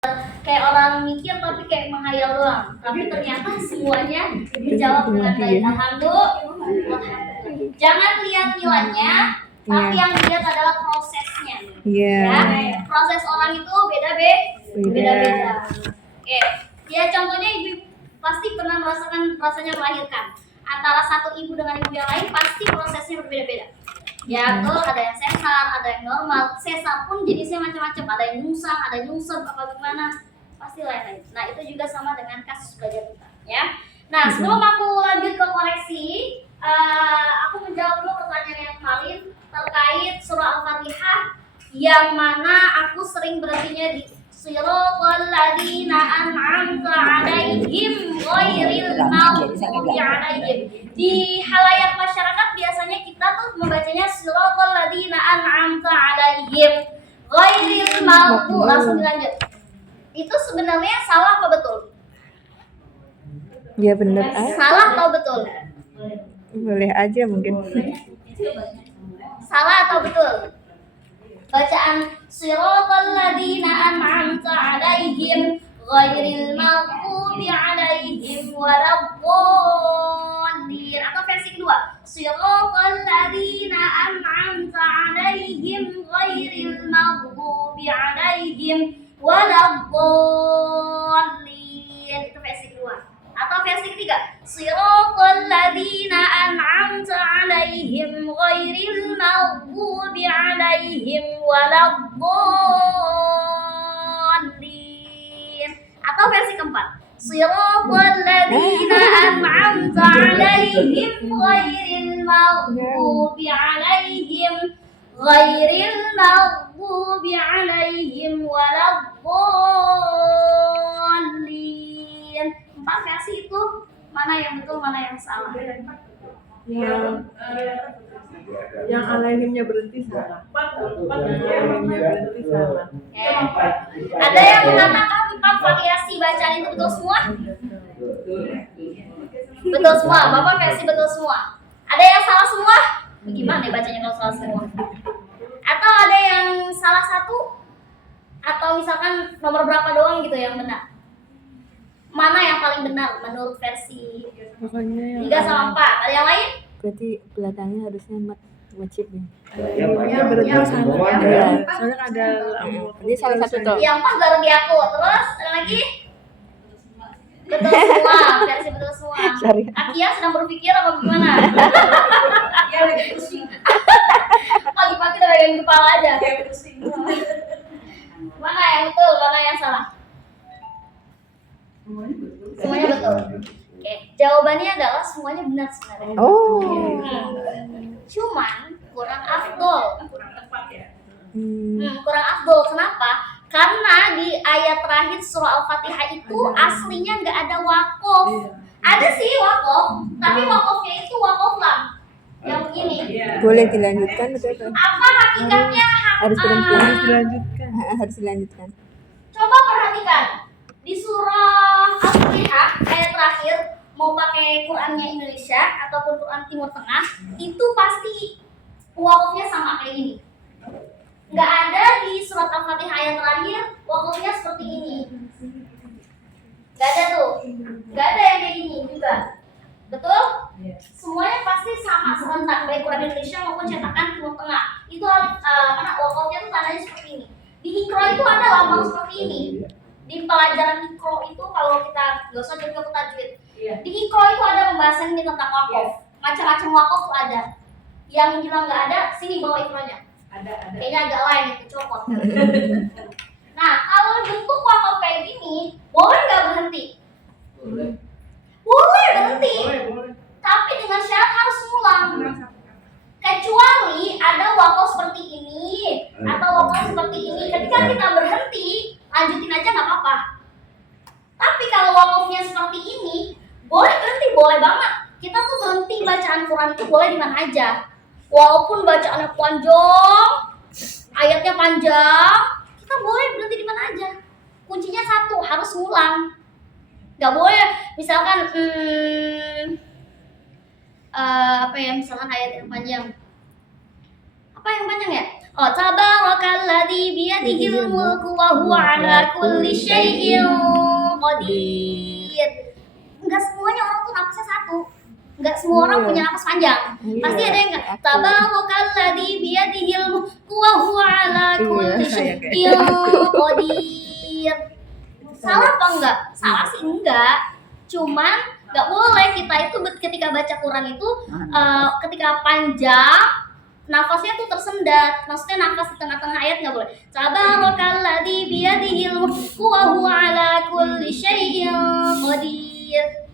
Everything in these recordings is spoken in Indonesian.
kayak orang mikir tapi kayak menghayal doang, tapi ternyata semuanya dijawab dengan baik. Alhamdulillah. Jangan lihat nilainya, tapi yang dilihat adalah prosesnya. Ya, proses orang itu beda-beda. Oke, ya contohnya ibu pasti pernah merasakan rasanya melahirkan. Antara satu ibu dengan ibu yang lain pasti prosesnya berbeda-beda. Ya, tuh ada yang sesar, ada yang normal. Sesar pun jenisnya macam-macam, ada yang nyungsang, ada yang nyungsep, apa gimana, pasti lain-lain. Nah, itu juga sama dengan kasus belajar kita, ya. Nah, sebelum aku lanjut ke koreksi, aku menjawab dulu pertanyaan yang kemarin terkait surah Al-Fatihah yang mana aku sering berhentinya di Shiratal ladzina an'amta 'alaihim ghairil maghdubi 'alaihim. Di halayak masyarakat biasanya kita tuh membacanya Shiratal ladzina an'amta 'alaihim ghairil maghdubi. Langsung dilanjut. Itu sebenarnya salah apa betul? Ya benar. Salah atau betul? Boleh aja mungkin. Salah atau betul? Bacaan Shiratal ladzina an'amta 'alaihim ghairil maghdubi 'alaihim waladdallin. Atau versi kedua, Shiratal ladzina an'amta 'alaihim ghairil maghdubi 'alaihim waladdallin. Itu versi kedua. Atau versi ketiga, Shiratal ladzina an'amta 'alaihim ghairil maghdubi 'alaihim waladdallin. Atau versi keempat, Shiratal ladzina an'amta 'alaihim ghairil maghdubi 'alaihim waladdallin. 4 versi itu mana yang betul, mana yang salah? Yang alaihimnya berhenti salah. Berhenti salah. Ada yang mengatakan 4 variasi bacaan itu betul semua? Betul semua. Bapak versi betul semua. Ada yang salah semua? Gimana ya bacanya kalau salah semua? Atau ada yang salah satu? Atau misalkan nomor berapa doang gitu yang benar? Mana yang paling benar menurut versi Pokoknya 3 sama 4? Ada yang lain? berarti belakangnya harusnya wajib ya. Ya berarti salah. Iya. Soalnya ada Jadi salah satu tuh. Yang pas baru di aku. Terus ada lagi? Betul semua, versi betul semua. Akia sedang berpikir apa gimana? Iya lagi pusing. Pagi-pagi udah pegang kepala aja. Kayak pusing. Mana yang betul, mana yang salah? Semuanya betul. Oke, jawabannya adalah semuanya benar sebenarnya. Oh. Cuman kurang afdol. Kurang tepat ya. Kurang afdol. Kenapa? Karena di ayat terakhir surah Al-Fatihah itu aslinya nggak ada wakof. Ada sih wakof, tapi wakofnya itu wakof lam. Yang begini. Boleh dilanjutkan atau apa? Apa hakikatnya? Harus berhenti. dilanjutkan. Harus dilanjutkan. Coba perhatikan di surah Al-Fatihah ayat terakhir, mau pakai Qurannya Indonesia ataupun Quran Timur Tengah, itu pasti wakofnya sama kayak gini. Nggak ada di surat Al-Fatihah ayat terakhir wakofnya seperti ini. Nggak ada tuh. Nggak ada yang kayak gini juga. Betul? Semuanya pasti sama serentak, baik Quran Indonesia maupun cetakan Timur Tengah. Itu karena wakofnya tuh tandanya seperti ini. Di Iqra itu ada lambang seperti ini. Di pelajaran Iqra itu kalau kita nggak usah jadi ke tajwid. Di Iqra itu ada pembahasan ini tentang wakof. Macam-macam wakof tuh ada. Yang bilang nggak ada, sini bawa Iqranya. Ada. Kayaknya agak lain itu, copot. Nah, kalau bentuk wakof kayak gini, boleh nggak berhenti? Boleh berhenti. Boleh. Tapi dengan syarat harus ngulang. Kecuali ada wakof seperti ini atau wakof seperti ini. Ketika kita berhenti, lanjutin aja nggak apa-apa. Tapi kalau wakofnya seperti ini, boleh berhenti, boleh banget. Kita tuh berhenti bacaan Quran itu boleh di mana aja. Walaupun bacaannya panjang, ayatnya panjang, kita boleh berhenti di mana aja. Kuncinya satu, harus ngulang. Gak boleh, misalkan apa ya, misalkan ayat yang panjang. Apa yang panjang ya? Oh, tabarakalladzi biyadihil mulku wa huwa ala kulli syai'in qadir. Enggak semuanya orang tuh napasnya satu. Enggak semua orang punya napas panjang. Pasti ada yang enggak. Tabarakalladzi biyadihil mulku wa huwa ala kulli syai'in qadir. Salah apa enggak? Salah sih enggak. Cuman enggak boleh kita itu ketika baca Quran itu ketika panjang nafasnya tuh tersendat. Maksudnya nafas di tengah-tengah ayat nggak boleh. Tabarakalladzi biyadihil mulku wa huwa ala kulli syai'in qadir.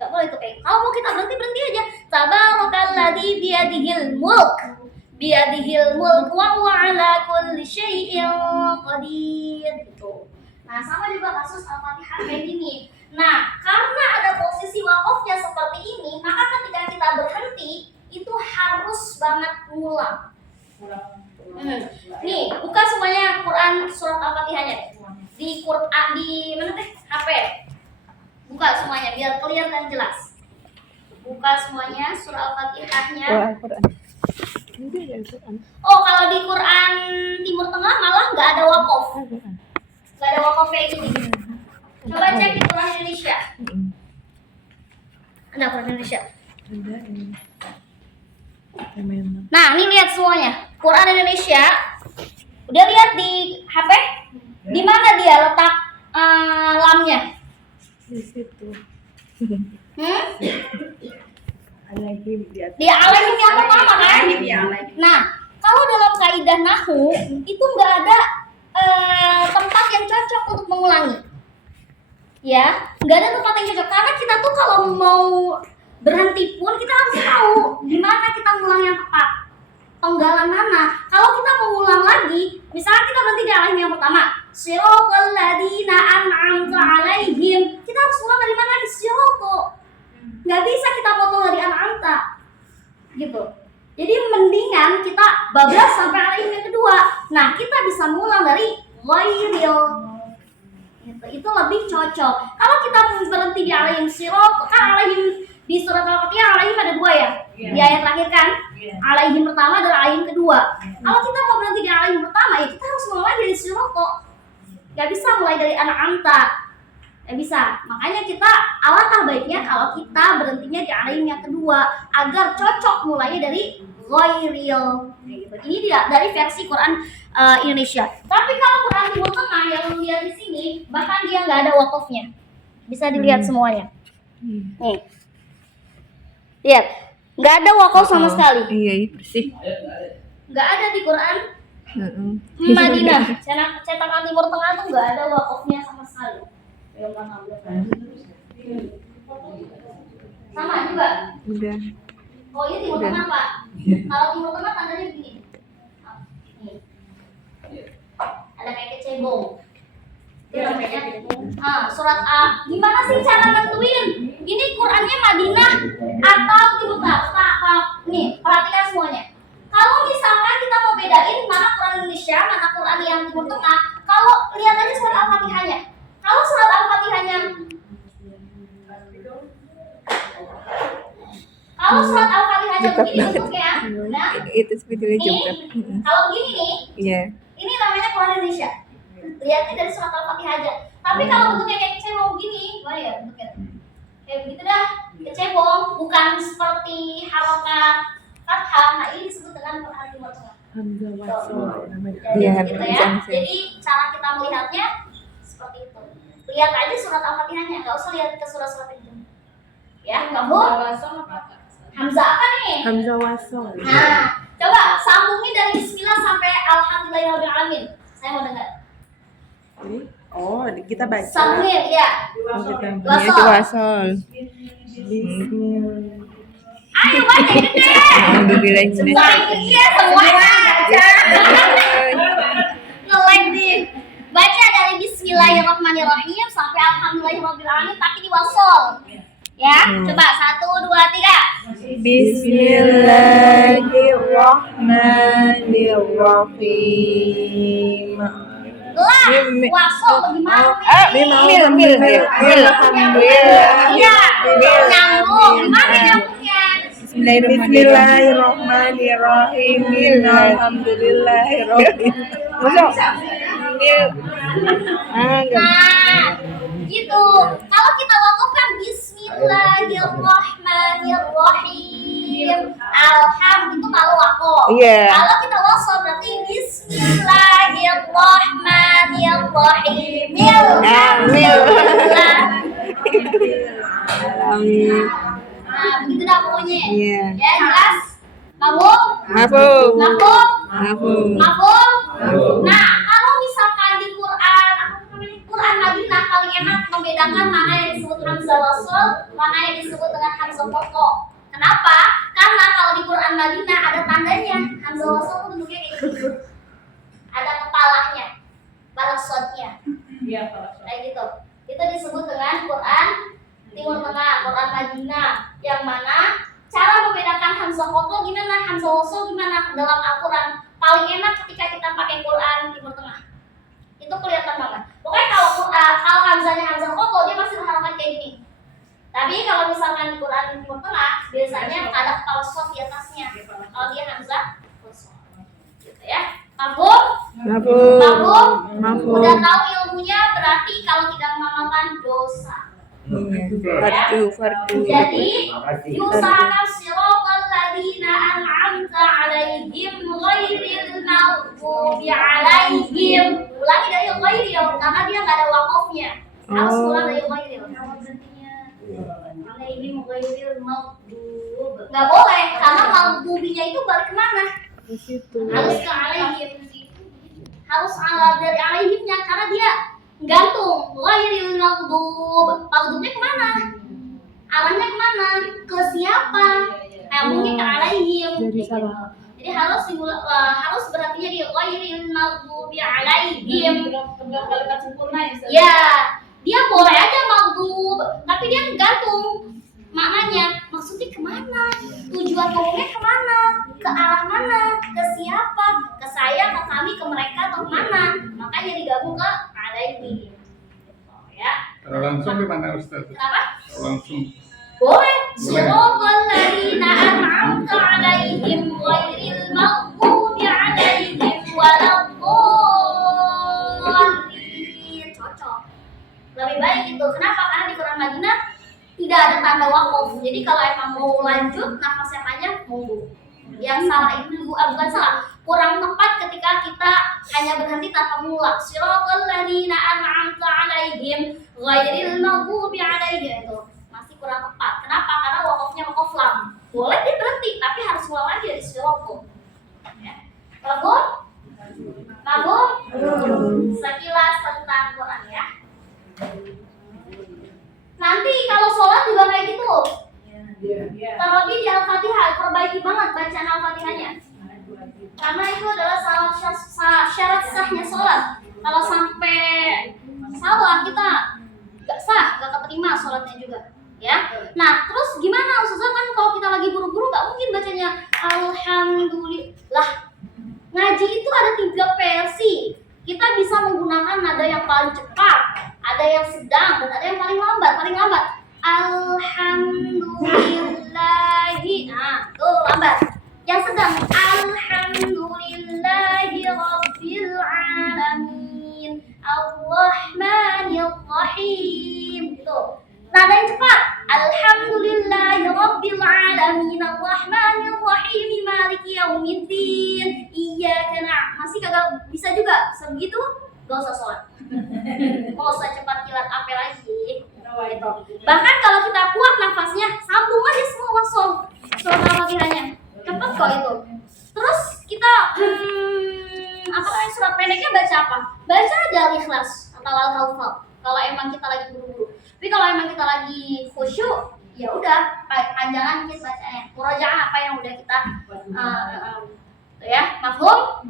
Nggak boleh itu kayak. Kalau mau kita berhenti aja. Tabarakalladzi biyadihil mulk. Biyadihil mulk wa huwa ala kulli syai'in qadir. Gitu. Nah, sama juga kasus Al-Fatihah kayak gini. Nah, karena ada posisi wakofnya seperti ini, maka ketika kita berhenti itu harus banget ngulang. Nih, buka semuanya Quran surat Al-Fatihahnya. Di Quran di mana teh? HP. Buka semuanya biar clear dan jelas. Buka semuanya surah Al-Fatihahnya. Al-Quran. Ini ada Al-Quran. Oh, kalau di Quran Timur Tengah malah nggak ada wakof. Nggak ada wakof kayak gini. Coba cek di Quran Indonesia. Ada Quran Indonesia. Ada ini. Memang. Nah, ini lihat semuanya. Quran Indonesia. Udah lihat di HP? Di mana dia letak lamnya? Di situ. Alaihim di atas. Di alaihim yang pertama kan? Ya, alaihim. Nah, kalau dalam kaidah nahwu itu nggak ada tempat yang cocok untuk mengulangi. Ya, nggak ada tempat yang cocok karena kita tuh kalau mau berhenti pun kita harus tahu di mana kita ngulang yang tepat. Penggalan mana? Kalau kita mengulang lagi, misalnya kita berhenti di alaihim yang pertama, siratal ladzina an'amta alaihim. Kita harus ulang dari mana? Di siratal. Nggak bisa kita potong dari an'amta. Gitu. Jadi mendingan kita bablas sampai alaihim yang kedua. Nah, kita bisa mengulang dari ghairil. Gitu. Itu lebih cocok. Kalau kita berhenti di alaihim siratal, kan alaihim di surat Al-Fatihah alaihim ada dua ya. Di ayat terakhir kan? Alaihim pertama dan alaihim kedua. Kalau kita mau berhenti di alaihim pertama, ya kita harus mulai dari siratal. Gak bisa mulai dari an'amta. Gak bisa. Makanya kita alangkah baiknya kalau kita berhentinya di alaihim yang kedua agar cocok mulainya dari ghairil. Gitu. Ini dia dari versi Quran Indonesia. Tapi kalau Quran Timur Tengah yang lu lihat di sini, bahkan dia nggak ada wakofnya. Bisa dilihat semuanya. Nih. Lihat, nggak ada wakof sama sekali. Iya, bersih. Nggak ada di Quran Madinah. Cetakan Timur Tengah tuh nggak ada wakofnya sama sekali. Sama juga. Udah. Oh iya Timur Tengah Pak. Kalau Timur Tengah tandanya begini. Nih. Ada kayak kecebong. Itu namanya surat A. Gimana sih cara nentuin? Ini Qurannya Madinah atau Timur Tengah? Nih, perhatikan semuanya. Kalau misalkan kita mau bedain mana Quran Indonesia, mana Quran yang Timur Tengah, kalau lihat aja surat Al-Fatihahnya. Kalau surat Al-Fatihahnya kalau surat Al-Fatihahnya begini bentuknya, nah, Itu sebetulnya nih, jumlah. kalau begini nih, Iya. ini namanya Quran Indonesia. Lihatnya dari surat Al-Fatihah aja. Tapi kalau bentuknya kayak kecebong gini, gimana ya bentuknya? Kayak begitu dah, kecebong, bukan seperti harokat fathah. Nah, ini disebut dengan Quran Timur Tengah. Hamzah Wasol namanya. Iya, Gitu ya. Hamzah. Jadi cara kita melihatnya seperti itu. Lihat aja surat Al-Fatihahnya, nggak usah lihat ke surat-surat itu. Ya, kamu Hamzah apa nih? Hamzah Wasol. Nah, coba sambungin dari Bismillah sampai Alhamdulillahirobbilalamin. Saya mau dengar. Oh, kita baca. Sambungin, ya. Oh, kita Iya, itu wasol. Bismillah. Ayo baca gede. Alhamdulillah. Semua iya semuanya. Nge-like nih. Baca dari Bismillahirrahmanirrahim sampai Alhamdulillahirobbilalamin tapi di wasol. Ya, coba 1, 2, 3. Bismillahirrahmanirrahim. Lah, wasol bagaimana? Alhamdulillah. Iya, nyambung. Gimana nyambungnya? Bismillahirrahmanirrahim. Alhamdulillahirrahmanirrahim. Masuk. Ini enggak. Nah, gitu. Kalau kita wakafkan Bismillahirrahmanirrahim. Alham itu kalau wakaf. Iya. Kalau kita wasal berarti Bismillahirrahmanirrahim. Amin. Nah, begitu dah pokoknya. Iya. Ya, jelas? Mabuk? Mabuk. Mabuk? Mabuk. Mabuk? Nah, kalau misalkan di Quran, Quran Madinah paling enak membedakan mana yang disebut hamzah wasl, mana yang disebut dengan hamzah pokok. Kenapa? Karena kalau di Quran Madinah ada tandanya. Hamzah wasl itu bentuknya kayak gitu. Ada kepalanya, parasotnya. Iya, Pak. Kayak gitu. Itu disebut dengan Quran Timur Tengah, Quran Madinah, yang mana cara membedakan hamzah qatl gimana, hamzah wasl gimana dalam Al-Quran. Paling enak ketika kita pakai Quran Timur Tengah. Itu kelihatan banget. Pokoknya kalau hamzahnya hamzah qatl dia pasti berharapan kayak gini. Tapi kalau misalkan di Quran Timur Tengah biasanya ada kepala shot di atasnya. Kalau dia hamzah wasl. Gitu ya. Mabuk? Mabuk. Mabuk? Mabuk. Udah tahu ilmunya berarti kalau tidak mengamalkan dosa. Fardu. Jadi yusahakan siratal ladzina an'amta 'alaihim ghairil maghdubi 'alaihim. Ulangi dari ghairi karena dia enggak ada wakafnya. Harus ulang dari ghairi. Nama berartinya 'alaihim ghairil maghdub. Enggak boleh karena maghdubinya itu balik kemana? Di situ. Harus ke 'alaihim. Harus dari 'alaihimnya karena dia gantung. Ghairil maghdub. Maghdubnya kemana? Arahnya kemana? Ke siapa? Mungkin ke 'alaihim. Jadi salah. Jadi harus berartinya di ghairil maghdubi 'alaihim. Kalimat sempurna ya. Ya, dia boleh aja maghdub, tapi dia gantung maknanya. Maksudnya kemana? Tujuan ngomongnya kemana? Ke arah mana? Ke siapa? Ke saya, ke kami, ke mereka, atau kemana? Makanya digabung ke 'alaihim. Oh, ya. Kalau langsung gimana Ustaz? Kenapa? Kalau langsung Boleh. Siratal ladzina an'amta 'alaihim ghairil maghdubi 'alaihim waladdallin. Cocok. Lebih baik itu. Kenapa? Karena di Quran Madinah tidak ada tanda wakaf. Jadi kalau emang mau lanjut nafasnya panjang, monggo. Yang salah itu bukan salah, kurang tepat ketika kita hanya berhenti tanpa mengulang. Siratal ladzina an'amta 'alaihim ghairil maghdubi 'alaihim itu masih kurang tepat. Kenapa? Karena wakafnya wakaf lam. Boleh dia berhenti, tapi harus ulang lagi dari siratal. Ya. Mabuk? Mabuk? Sekilas tentang Quran ya. Nanti kalau sholat juga kayak gitu. Terlebih di Al-Fatihah, perbaiki banget bacaan Al-Fatihahnya. Karena itu adalah syarat sahnya sholat. Kalau sampai salah kita nggak sah, nggak keterima sholatnya juga. Ya, nah terus gimana Ustazah, kan kalau kita lagi buru-buru nggak mungkin bacanya Alhamdulillah. Ngaji itu ada 3 versi. Kita bisa menggunakan nada yang paling cepat, ada yang sedang, dan ada yang paling lambat. Paling lambat Alhamdulillahi, nah tuh lambat. Yang sedang Alhamdulillahi Rabbil Alamin Ar-Rahmanir-Rahim. Gitu. Nada yang cepat Alhamdulillahi Rabbil Alamin Ar-Rahmanir-Rahim Maliki Yaumiddin Iyyaka na'budu. Masih kagak bisa juga sebegitu, gak usah sholat. Mau usah cepat kilat apel lagi gitu. Bahkan kalau kita kuat nafasnya, sambung aja semua wasol surat Al-Fatihahnya. Cepet kok itu. Terus kita surat pendeknya baca apa? Baca aja Al-Ikhlas atau Al-Kawthar kalau emang kita lagi buru-buru. Tapi kalau emang kita lagi khusyuk, ya udah panjangan kita bacanya. Murojaah apa yang udah kita ya, mafhum?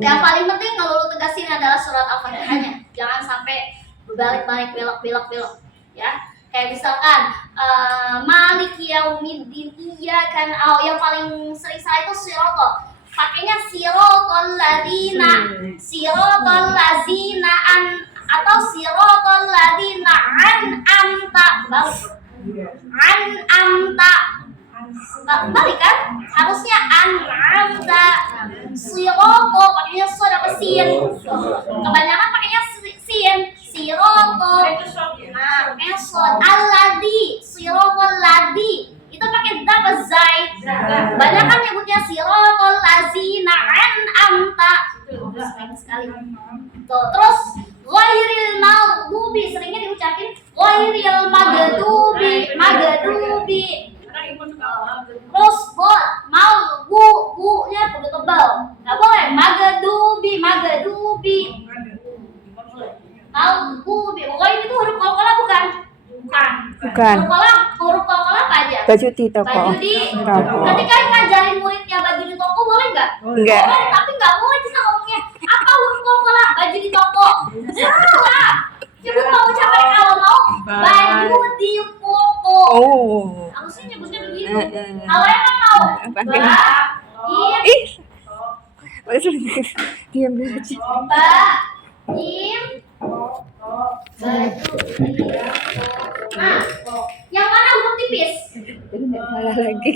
Yang paling penting kalau lu tegasin adalah surat Al-Fatihahnya. Jangan sampai berbalik-balik, belok-belok ya. Kayak misalkan Maliki Yaumiddin Iyyaka na'budu, yang paling sering salah itu siratal. Pakainya siratal ladzina atau siratal ladzina an'amta. An'amta. kembali kan? Harusnya an'amta. Siroko pakainya so dapat sin. Kebanyakan pakainya sin. Siroko. Nah, pakainya so. Alladhi. Siroko ladi. Itu pakai dapat zai. Banyak kan nyebutnya siroko lazina an'amta. Sering sekali. Tuh, terus ghairil maghdubi seringnya diucapin ghairil maghdubi. Terus bu nya kudu tebal. Enggak boleh maghdubi. Pokoknya itu huruf qalqalah bukan? Bukan. Huruf qalqalah apa aja? Baju di toko. Baju di toko. Ketika ngajarin muridnya baju di toko boleh nggak? Enggak. Boleh, tapi nggak boleh kita ngomongnya apa huruf qalqalah baju di toko. Salah. Coba mau ucapkan kalau mau baju di toko. Oh. Harusnya nyebutnya begitu. Kalau emang mau Pakai. Im, Diam aja. baju di toko. Nah, yang mana huruf tipis? Jadi nggak salah lagi.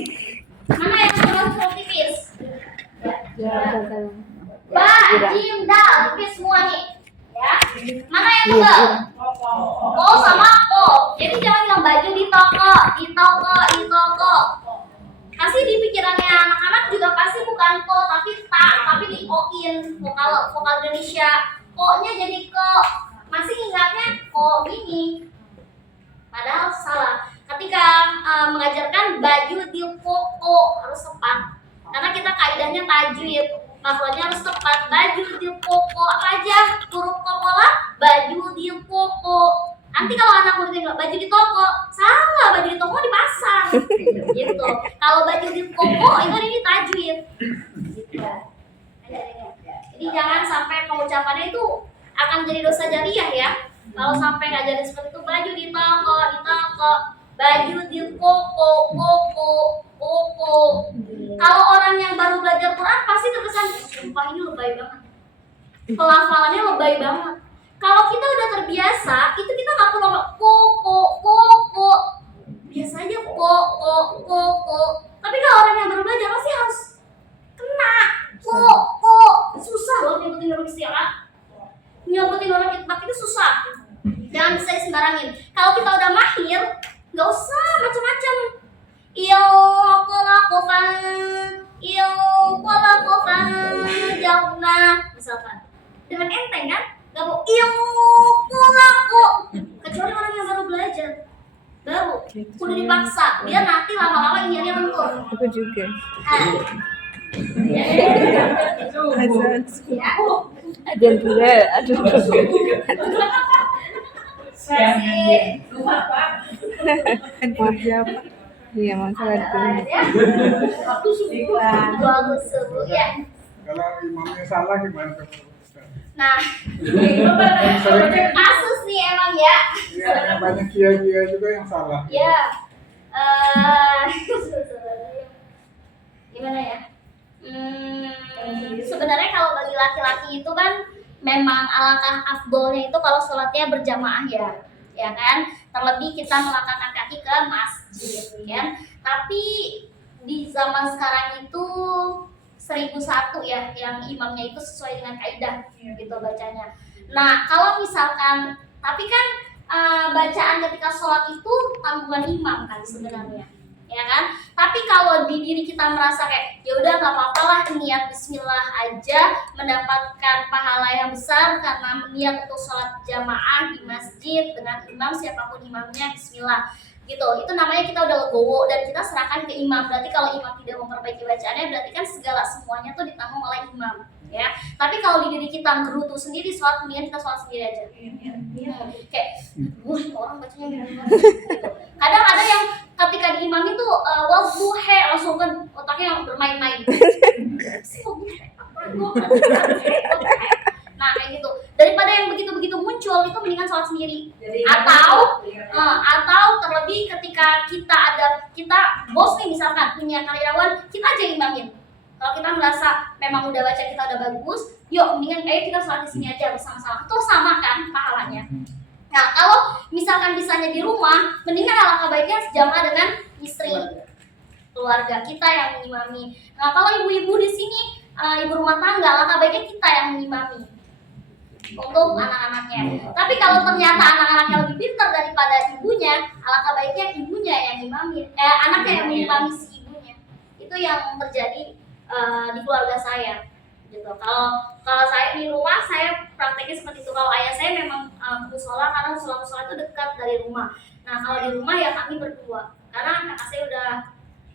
Mana yang huruf tipis? Jangan. Ba, jim, dal, tipis semua nih. Ya. Mana yang tebal? Ko sama ko. Jadi jangan bilang baju di toko. Pasti di pikirannya anak-anak juga pasti bukan ko, tapi ta, tapi di o-in, vokal Indonesia. Ko-nya jadi ko. Masih ingatnya ko ini. Padahal salah. Ketika mengajarkan baju di toko harus tepat. Karena kita kaidahnya tajwid. Maknanya harus tepat. Baju di toko apa aja? Huruf qalqalah baju di toko. Nanti kalau anak murid bilang baju di toko, salah, baju di toko di pasar. Gitu. Kalau baju di toko itu ini tajwid. Gitu. Jadi jangan sampai pengucapannya itu akan jadi dosa jariah ya. Kalau sampai ngajarin seperti itu baju di toko, baju di koko. Kalau orang yang baru belajar Quran pasti terkesan, sumpah ini lebay banget. Pelafalannya lebay banget. Kalau kita udah terbiasa, itu kita nggak perlu ngomong koko. Biasa aja koko. Tapi kalau orang yang baru belajar pasti harus kena koko. Susah loh nyebutin huruf istilah. Nyebutin huruf itbaq itu susah. Jangan bisa sembarangin. Kalau kita udah mahir, nggak usah macam-macam. Jawabna misalkan dengan enteng kan, nggak mau kecuali orang yang baru belajar, baru kudu dipaksa biar nanti lama-lama inginnya bentur. Aku juga. Ajan juga. Aduh. Maaf siapa? Iya, masalah itu. Bagus subuh ya. Kalau imamnya salah gimana? Nah, kasus nih emang ya. Iya, banyak kiai-kiai juga yang salah. Ya, gimana ya? Sebenarnya kalau bagi laki-laki itu kan memang alangkah afdolnya itu kalau sholatnya berjamaah ya kan. Terlebih kita melangkahkan kaki ke masjid, kan. Tapi di zaman sekarang itu 1001 ya, yang imamnya itu sesuai dengan kaidah gitu bacanya. Nah, kalau misalkan, tapi kan bacaan ketika sholat itu tanggungan imam kan sebenarnya, ya kan? Tapi kalau di diri kita merasa kayak ya udah nggak apa-apa lah, niat Bismillah aja mendapatkan pahala yang besar karena niat untuk sholat jamaah di masjid dengan imam siapapun imamnya Bismillah. Gitu, itu namanya kita udah legowo dan kita serahkan ke imam. Berarti kalau imam tidak memperbaiki bacaannya, berarti kan segala semuanya tuh ditanggung oleh imam, ya. Tapi kalau di diri kita gerutu sendiri sholat, mendingan kita sholat sendiri aja. Kayak, orang bacanya gimana? Kadang ada yang ketika di imam itu wadduhe langsung kan otaknya yang bermain-main. Nah kayak gitu. Daripada yang begitu-begitu muncul itu mendingan sholat sendiri. Atau terlebih ketika kita bos nih misalkan punya karyawan, kita aja imamin. Kalau kita merasa memang udah baca kita udah bagus, yuk mendingan kita sholat di sini aja bersama-sama. Itu sama kan pahalanya. Nah kalau misalkan bisanya di rumah, mendingan alangkah baiknya sejamaah dengan istri. keluarga, kita yang mengimami. Nah, kalau ibu-ibu di sini, ibu rumah tangga, langkah baiknya kita yang mengimami untuk anak-anaknya. Tapi kalau ternyata anak-anaknya lebih pintar daripada ibunya, alangkah baiknya ibunya yang mengimami, anaknya yang mengimami si ibunya. Itu yang terjadi di keluarga saya. Gitu. Kalau saya di rumah, saya prakteknya seperti itu. Kalau ayah saya memang musola, karena musola itu dekat dari rumah. Nah, kalau di rumah ya kami berdua, karena kakak saya udah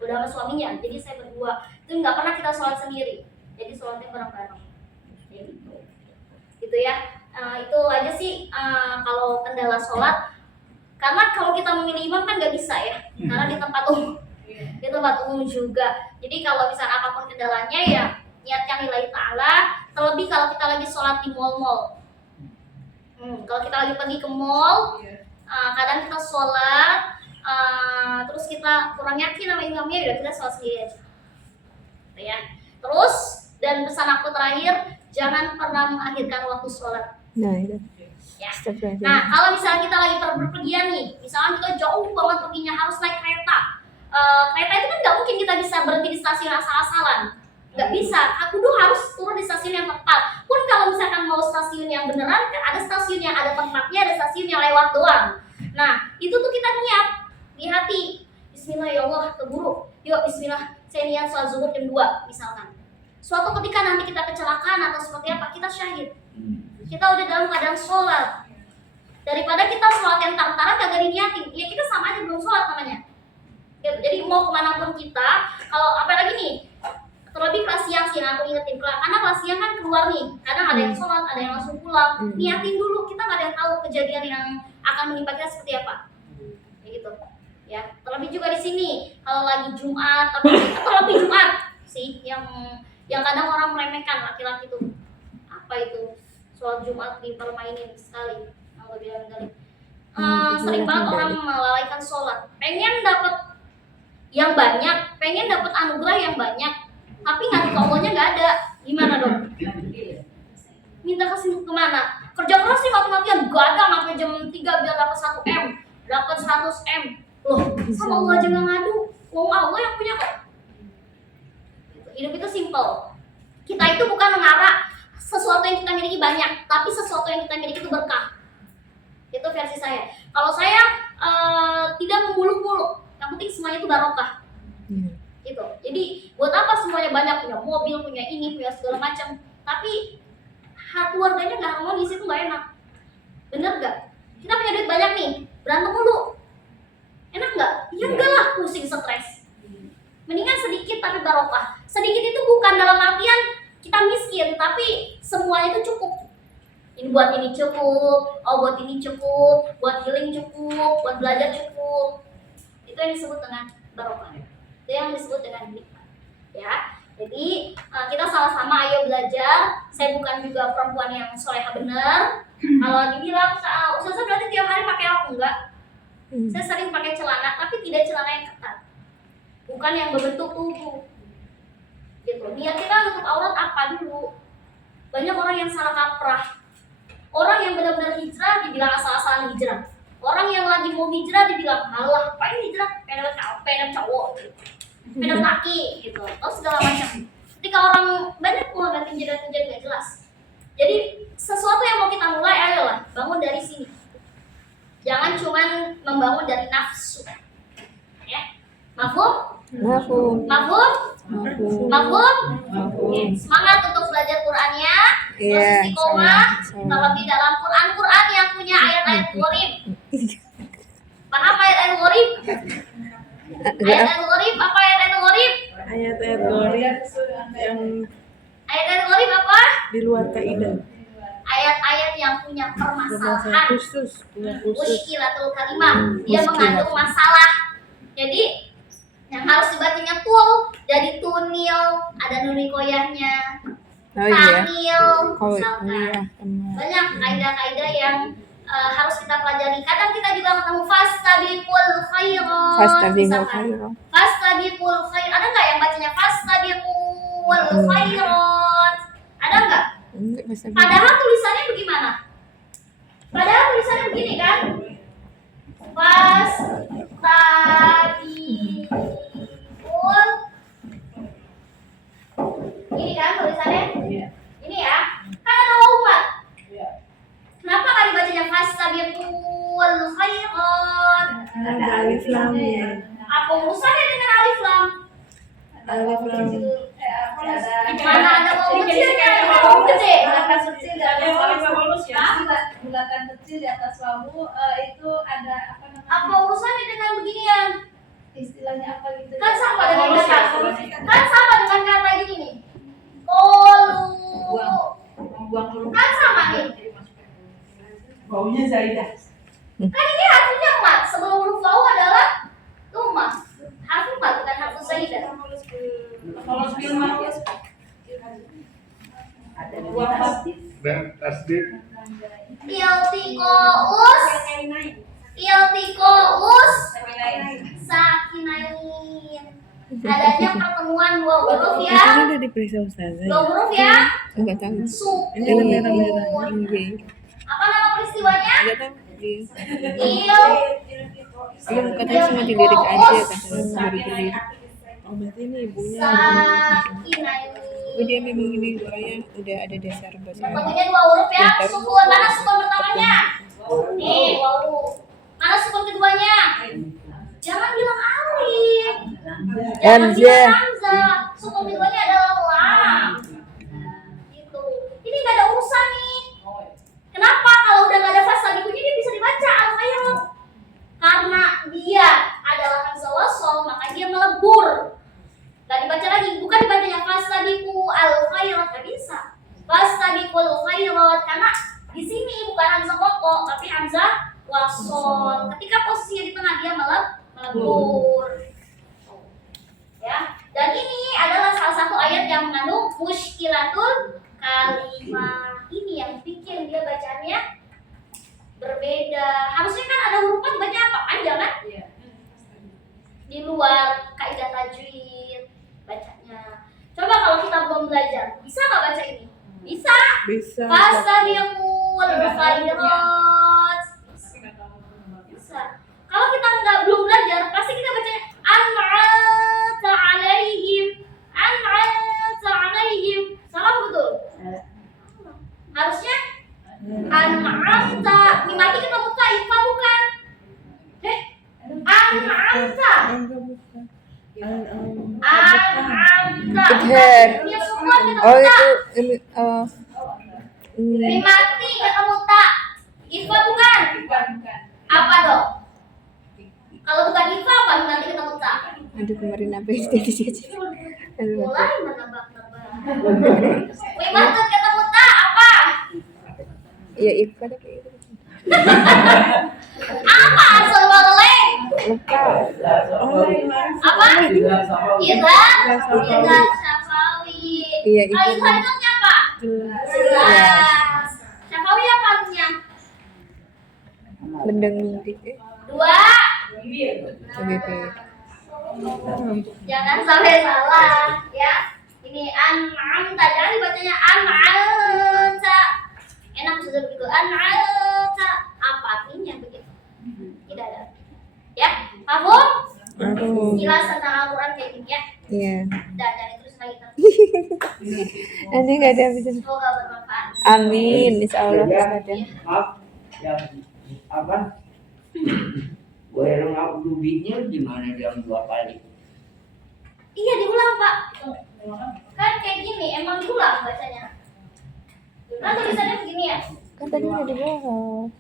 sama suaminya, jadi saya berdua. Itu nggak pernah kita sholat sendiri, jadi sholatnya bareng-bareng. Gitu ya. Itu aja sih kalau kendala sholat. Karena kalau kita memilih imam kan nggak bisa ya, karena di tempat umum juga. Jadi kalau misalnya apapun kendalanya ya niatkan lillahi ta'ala. Terlebih kalau kita lagi sholat di mall-mall. Kalau kita lagi pergi ke mall, kadang kita sholat, terus kita kurang yakin sama imamnya, udah kita sholat sendiri aja. Ya. Terus, dan pesan aku terakhir, jangan pernah mengakhirkan waktu sholat. Nah, itu. Ya. Astagfirullahaladzim. Nah, kalau misalnya kita lagi berpergian nih, misalnya kita jauh banget perginya, harus naik kereta. Kereta itu kan nggak mungkin kita bisa berhenti di stasiun asal-asalan. Nggak bisa, aku tuh harus turun di stasiun yang tepat. Pun kalau misalkan mau stasiun yang beneran, kan ada stasiun yang ada tempatnya, ada stasiun yang lewat doang. Nah, itu tuh kita niat di hati. Bismillah ya Allah, keburu. Yuk bismillah, saya niat sholat zuhur jam 2 misalkan. Suatu ketika nanti kita kecelakaan atau seperti apa, kita syahid. Kita udah dalam keadaan sholat. Daripada kita sholat yang tar-taran kagak diniatin, ya kita sama aja belum sholat namanya. Jadi mau kemanapun kita, kalau apalagi nih, terlebih kelas siang sih aku ingetin, karena kelas siang kan keluar nih, kadang ada yang sholat, ada yang langsung pulang. Niatin dulu, kita nggak ada yang tahu kejadian yang akan menimpa kita seperti apa. Kayak gitu. Ya, terlebih juga di sini kalau lagi Jumat atau lebih Jumat sih yang kadang orang meremehkan laki-laki tuh. Apa itu? Sholat Jumat dipermainin sekali. Sering banget orang melalaikan sholat. Pengen dapat yang banyak, pengen dapat anugerah yang banyak, tapi nggak Allahnya nggak ada. Gimana dong? Minta kasih kemana? Kerja keras sih mati-matian, gagal sampai jam 3 biar dapat 1 M, dapat 100 M. Loh, sama Allah aja nggak ngadu. Allah yang punya kok. Hidup itu simple. Kita itu bukan mengarah sesuatu yang kita miliki banyak, tapi sesuatu yang kita miliki itu berkah. Itu versi saya. Kalau saya tidak memuluk-muluk, yang penting semuanya itu barokah. Gitu. Jadi buat apa semuanya banyak, punya mobil, punya ini, punya segala macam, tapi keluarganya nggak harmonis, itu nggak enak. Bener nggak? Kita punya duit banyak nih, berantem mulu, enak nggak? Ya enggak lah, pusing, stres. Mendingan sedikit tapi barokah. Sedikit itu bukan dalam artian kita miskin, tapi semuanya itu cukup. Ini buat ini cukup, buat ini cukup, buat healing cukup, buat belajar cukup. Itu yang disebut dengan barokah. Itu yang disebut dengan nikmat. Ya, jadi kita sama-sama ayo belajar. Saya bukan juga perempuan yang soleha bener. Kalau dibilang Ustazah berarti tiap hari pakai rok, enggak. Saya sering pakai celana, tapi tidak celana yang ketat, bukan yang berbentuk tubuh. Gitu. Niat kita nutup aurat apa dulu? Banyak orang yang salah kaprah. Orang yang benar-benar hijrah dibilang asal-asalan hijrah. Orang yang lagi mau hijrah dibilang, alah, apa ini hijrah? Pengen cowok, pengen laki, gitu, atau segala macam. Ketika orang banyak mau ganti jidat gak jelas. Jadi sesuatu yang mau kita mulai, ayolah bangun dari sini. Jangan cuman membangun dari nafsu. Ya, mafhum? Mafhum? Semangat untuk belajar Qur'annya. Terus istiqomah, terlebih dalam Quran yang punya ayat-ayat gharib. Paham ayat-ayat gharib? Ayat-ayat gharib apa ayat-ayat gharib? Ayat-ayat gharib yang Ayat-ayat gharib apa? di luar kaidah. Ayat-ayat yang punya permasalahan. Khusus. Muskilatul kalimah. Dia mengandung masalah. Jadi yang harus dibacanya tul, jadi tunil, ada nuni koyahnya. Tanil, misalkan. Banyak kaidah-kaidah yang harus kita pelajari. Kadang kita juga ketemu fastabiqul khairat. Fastabiqul khairat. Ada nggak yang bacanya fastabiqul khairat? Ada nggak? Padahal tulisannya bagaimana? Padahal tulisannya begini kan? Fastabiqul khairat. Ada alif lamnya. Apa urusannya dengan alif lam? Alif lam. Mana ada wawu kecilnya, ada wawu gede. Bulatan kecil di atas wawu. Hah? Bulatan kecil di atas wawu itu ada apa namanya? Apa urusannya dengan beginian? Istilahnya apa gitu? Kan sama dengan kata. Kan sama dengan kata gini nih. Kolu. Membuang huruf. Kan sama nih. Baunya Zaidah. Kan ini artinya mat. Sebelum huruf wawu adalah tumah. Harfu mat bukan harfu zaidah. Kalau firman ada dua pasti. Dan tasdid. Iltiqaus sakinain. Adanya pertemuan dua huruf Ini ya. udah diperiksa Ustazah. Dua huruf ya. Enggak tahu. Ini ada merah-merah. Sukun. Iya. Apa nama peristiwanya? Enggak tahu. Il Iya, katanya cuma dilirik aja katanya baru dilirik. Oh berarti ini ibunya. sakinain. Oh, dia memang ini orangnya udah ada dasar bahasa Arab. Pertemuannya dua huruf ya. Sukun. Mana sukun pertamanya? Nih, wawu. Mana sukun keduanya? Jangan bilang alif. Jangan bilang hamzah. Sukun keduanya adalah lam. Gitu. Ini nggak ada urusan nih. Kenapa? Kalau udah nggak ada fasa dikunya dia bisa dibaca al-khairat. Karena dia adalah hamzah wasol, maka dia melebur. Gak dibaca lagi, bukan dibacanya fastadiqu al-khairat, gak bisa. Fastadiqul khairat karena di sini bukan hamzah qata tapi hamzah wasol. Ketika posisinya di tengah dia melebur. Ya. Dan ini adalah salah satu ayat yang mengandung muskilatul kalimah. Ini yang bikin dia bacanya berbeda. Harusnya kan ada huruf dibaca apa? Panjang kan? Di luar kaidah tajwid bacanya. Coba kalau kita belum belajar, bisa nggak baca ini? Bisa. Bisa. Fastabiqul khairat. Bisa. Kalau kita belum belajar, pasti kita bacanya an'amta 'alaihim. An'amta 'alaihim. Salah betul? Harusnya an'amta. Mimati ketemu ta, ifa bukan? An'amta. Enggak bukan. An'amta. Idhar. Dia semua ketemu Oh ta. itu ini Mimati ketemu ta. Ifa bukan? Apa dong? Kalau bukan ifa apa mimati ketemu ta? aduh kemarin apa itu tadi sih? Aduh, Mulai menebak-nebak. Mimati ketemu ta apa? ya itu pada kayak gitu. Apa asal waleng? Lupa. Oh, maaf. Apa? Ida Syafawi. Iya, itu. Kalau Ida itu apa? Jelas. Syafawi apa artinya? Bendang mimpi. Dua. CBP. Jangan sampai salah ya. Ini an'amta, jangan dibacanya an'amta. Enak sudah begitu. An'amta. Apa artinya begitu? Tidak ada. Ya, paham? Aduh. Jelas tentang Al-Quran kayak gini ya. Iya. Dan terus lagi terus. Nanti nggak ada bisa. Semoga bermanfaat. Amin. Insya Allah ada. Maaf, yang apa? Warung duitnya gimana yang 2 kali? Iya diulang Pak. Kan kayak gini, emang diulang bacanya. Kan tulisannya begini ya. Kan tadi udah dibahas.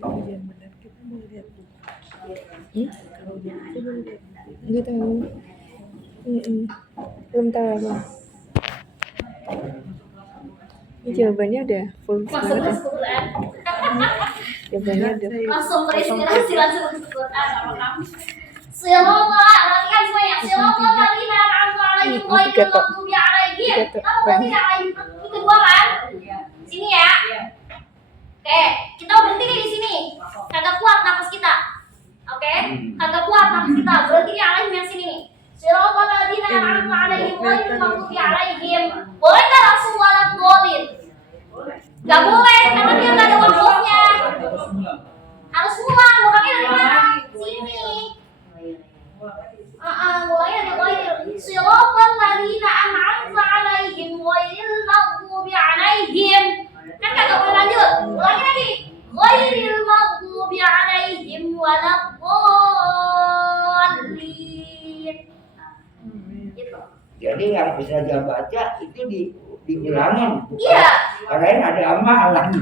Ujian benar kita mau lihat buku. Kalau dia belum lihat buku. Nggak tahu. Belum tahu apa. Ini jawabannya udah full Masuk banget ya. ke Quran. Jawabannya udah. Langsung terinspirasi langsung ke Quran sama kamu. Silawah, latihan semuanya. Silawah ladina an'amta 'alaihim ghairil maghdubi 'alaihim. Kamu berarti yang ini kedua kan? Sini ya. Oke, kita berhenti nih di sini. Kagak kuat napas kita. Oke? Kagak kuat napas kita. Berhenti di 'alaihim yang sini nih. Silawah ladina an'amta siratal ladzina an'amta 'alaihim ghairil maghdubi 'alaihim. Kan kagak boleh lanjut. Ulangi lagi. Ghairil maghdubi 'alaihim waladdallin. Gitu. Jadi yang bisa dia baca itu diulangin. Iya. Kalian ada amalan.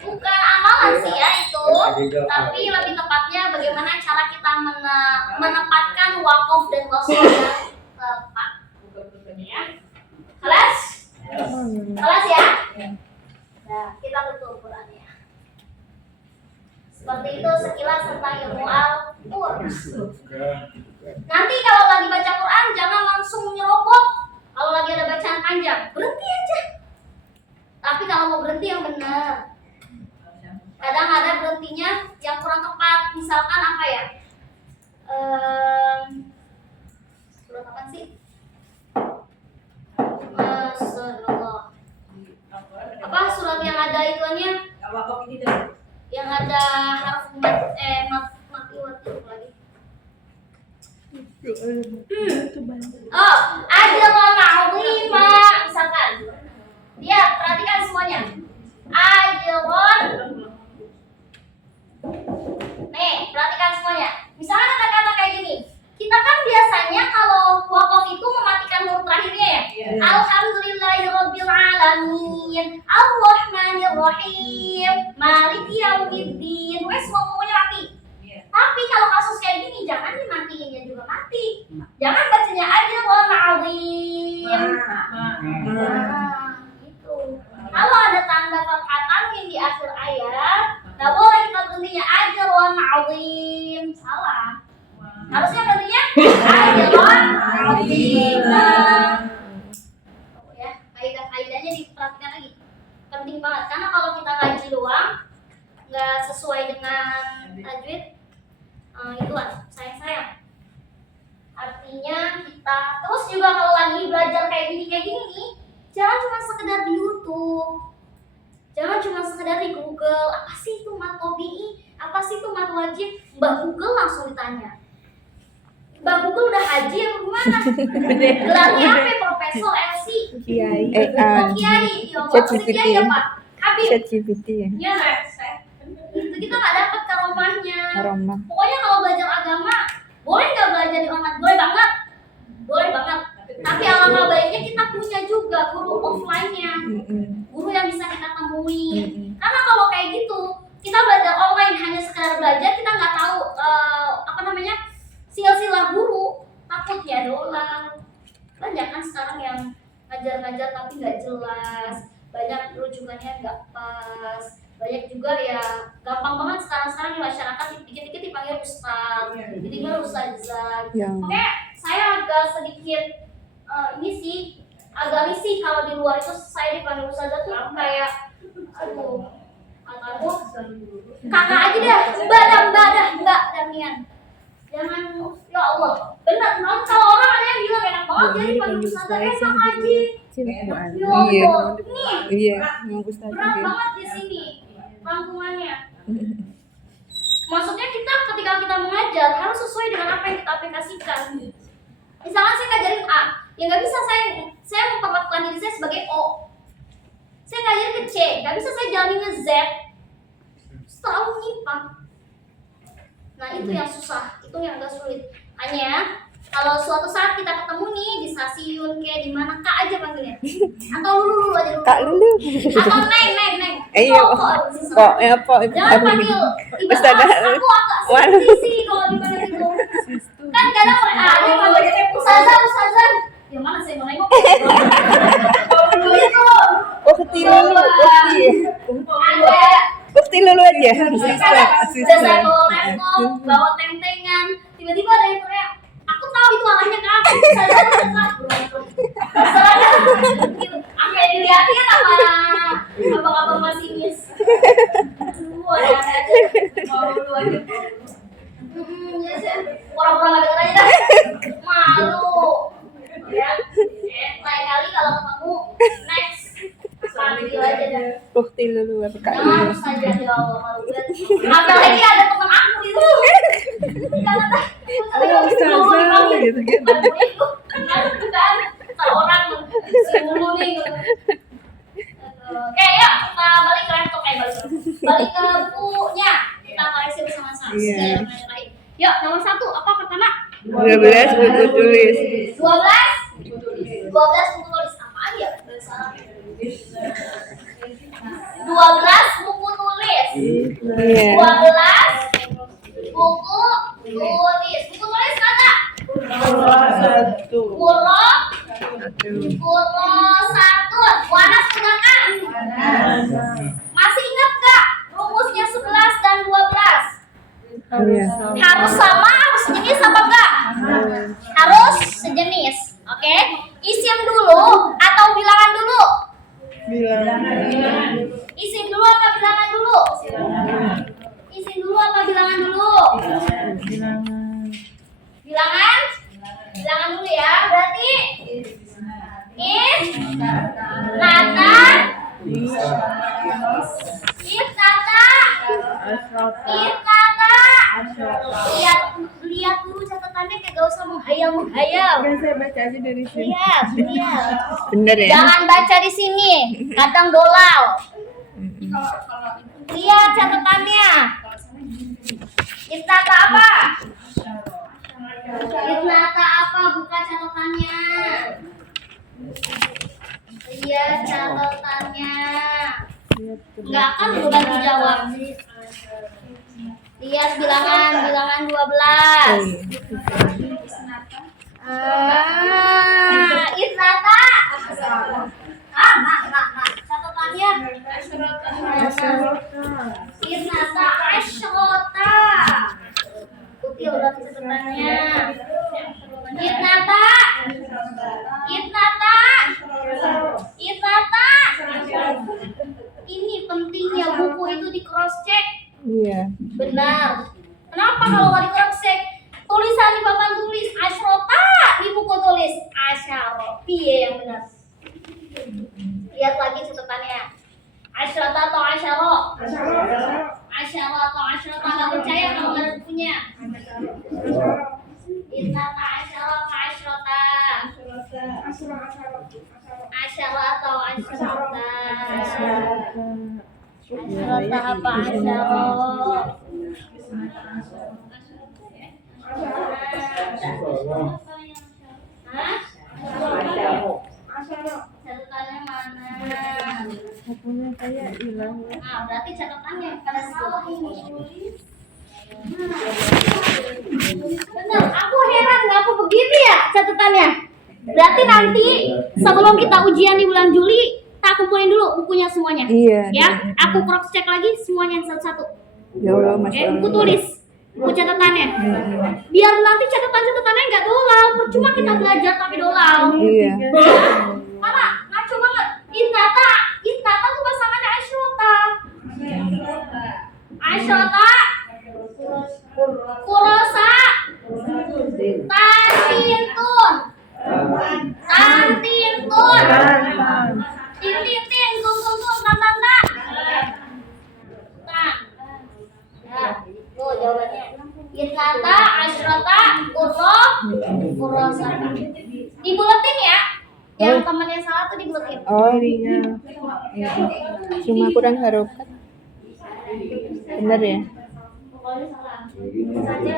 Bukan amalan sih ya itu, tapi lebih tepatnya bagaimana cara kita menempatkan wakaf dan wasol yang tepat. Ya. Kelas? Kelas ya? Nah, kita tutup Qurannya. Seperti itu sekilas tentang ilmu Al-Qur'an. Nanti kalau lagi baca Quran jangan langsung nyerobot. Kalau lagi ada bacaan panjang, berhenti aja. Tapi kalau mau berhenti yang benar. Kadang ada berhentinya yang kurang tepat. Misalkan apa ya? Surat apa sih? Astagfirullah. Apa surat yang ada ituannya? Yang ada harf mati lagi. Oh, ajran 'azima. Misalkan. Dia perhatikan semuanya. Ajran. Nih, perhatikan semuanya. Misalkan ada kata kayak gini. Kita kan biasanya kalau wakaf itu mematikan huruf terakhirnya ya. Alhamdulillahirabbil alamin. Arrahmanirrahim. Maliki yaumiddin. Wes semuanya mati. Tapi kalau kasus kayak gini jangan dimatiinnya juga mati. Jangan bacanya ajran 'azim. Gitu. Kalau ada tanda fathah tanwin di akhir ayat, nggak boleh kita berhentinya ajran 'azim. Salah. Harusnya berhentinya ajran 'azim. Ya, kaidah-kaidahnya diperhatikan lagi. Penting banget karena kalau kita ngaji doang nggak sesuai dengan tajwid, itulah sayang. Artinya kita terus juga kalau lagi belajar kayak gini nih, jangan cuma sekedar di YouTube, jangan cuma sekedar di Google. Apa sih itu mat tabi'i? Apa sih itu mat wajib? Mbak Google langsung ditanya. Mbak Google udah haji apa gimana? Gelarnya apa? Profesor, LC, Kiai. Kiai, Kiai apa? Habib. ChatGPT ya. Ya, itu kita nggak dapat karomahnya. Karomah. Pokoknya kalau belajar agama, boleh nggak belajar di online? Boleh banget. Tapi alangkah baiknya kita punya juga guru offline-nya, guru yang bisa kita temui. Karena kalau kayak gitu, kita belajar online hanya sekedar belajar, kita nggak tahu silsilah guru, takutnya dolar. Banyak kan sekarang yang ngajar-ngajar tapi nggak jelas, banyak rujukannya nggak pas. Banyak juga ya gampang banget sekarang di masyarakat dikit-dikit dipanggil ustaz, dipanggil ustazah. Oke, saya agak sedikit ini sih agak risih kalau di luar itu saya dipanggil ustazah tuh kayak aduh kakak aja deh, mbak Damian. Jangan, ya Allah, benar. Kalau orang ada yang bilang enak banget jadi dipanggil ustazah, enak aja. Iya. Iya, berat banget di sini rangkumannya. Maksudnya ketika kita mengajar harus sesuai dengan apa yang kita aplikasikan. Misalnya saya ngajarin A, ya nggak bisa saya memperlakukan diri saya sebagai O. Saya ngajarin ke C, nggak bisa saya jalaninnya Z. Terlalu menyimpang. Nah itu yang susah, itu yang agak sulit. Hanya kalau suatu saat kita ketemu nih di stasiun kayak di mana, Kak aja panggilnya. Atau Lulu aja dulu. Kak Lulu. Atau Neng. Iya. Kok ya Pak. Jangan panggil aku agak sedih sih kalau dipanggil itu. Kan kadang ada yang panggil Ustazah. Yang mana saya mau nengok? Itu. Ukti Lulu. Ukti Lulu aja. Udah saya bawa laptop, bawa tentengan, tiba-tiba ada yang teriak, aku tahu itu arahnya ke aku. Sampai dilihatin sama abang-abang masinis. Ada aja. Mau dulu aja. Pura-pura nggak denger aja dah. Malu. Ya. Lain kali kalau ketemu next panggil aja dah. Ukti Lulu. Jangan saja ya Allah, malu banget. Apalagi ada teman aku itu. Jangan dah. Oh, ustazah gitu-gitu. Kan seorang dulu nih. Oke, yuk kita balik ke laptop, balik ke bukunya. Kita koreksi bersama-sama. Iya. Yuk, nomor 1 apa pertama? 12 buku tulis. 12 buku tulis apaan ya? 12 buku tulis. Iya. 12 buku tulis. Buku tulis kata? Satu. Kuro 1. Wanas sudah kan? Masih ingat gak rumusnya 11 dan 12? Iya. Harus sama, harus sejenis apa enggak? Harus sejenis. Oke. Isim dulu atau bilangan dulu? Bilangan. Isim dulu apa bilangan dulu? Isim dulu apa bilangan dulu? Bilangan. Bilangan? Bilangan dulu ya. Berarti nata. Lihat dulu catatannya, kayak gak usah menghayal. Kan saya baca aja dari sini. Lihat. Bener ya? Jangan baca di sini, kadang dolau. Lihat catatannya. Itnata apa? Itnata apa? Buka catatannya. Lihat catatannya. Nggak akan mudah dijawab. Lihat bilangan 12. Itnata. Catatannya. Itnata asyrota. Putih udah catatannya. Itnata. Ini pentingnya buku itu di cross check. Iya. Benar. Kenapa kalau nggak di cross check? Tulisan di papan tulis asyrota, di buku tulis asyaro. Piye yang benar? Lihat lagi catatannya. Asyrota atau asyaro? Asyaro atau asyrota, nggak percaya kalau nggak ada bukunya. Itnata asyara apa asyrota? Asyara atau asyrota? Asyrota apa asyaro? Hah? Catatannya mana? Satunya saya hilang. Nah, berarti catatannya pada salah ini. Bener, aku heran ngapa begitu ya catatannya. Berarti nanti sebelum kita ujian di bulan Juli, tak kumpulin dulu bukunya semuanya. Iya. Ya, aku cross check lagi semuanya satu-satu. Ya Allah, Masya Buku Allah. tulis, buku catatannya. Biar nanti catatan-catatannya nggak dolau. Percuma kita belajar tapi dolau. Iya. Mana? Ngaco banget. Itnata tuh pasangannya Asyrota. Asyrota. Kurosa. Tantintun. Tintin, tung, tan. Ya, tuh jawabannya. Itnata, Asyrota, Kurosa. Dibuletin ya. Yang teman yang salah tuh dibuletin. Oh, iya. Cuma kurang harokat. Bener ya? Pokoknya salah. Saja.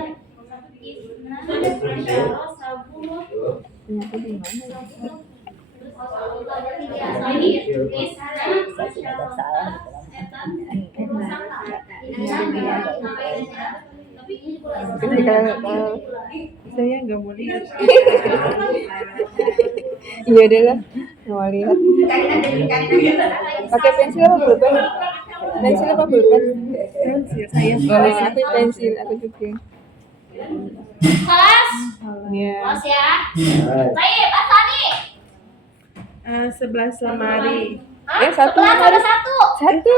Ternyata di mana? Saya nggak mau lihat. Iya adalah mau lihat. Pakai pensil apa pulpen? Pensil apa pulpen? Pensil saya. Oh, aku pensil, aku juga. Kelas. Iya. Kelas ya. Baik, apa nih? 11 lemari. Hah? Satu 11 ada lemari. satu. Satu.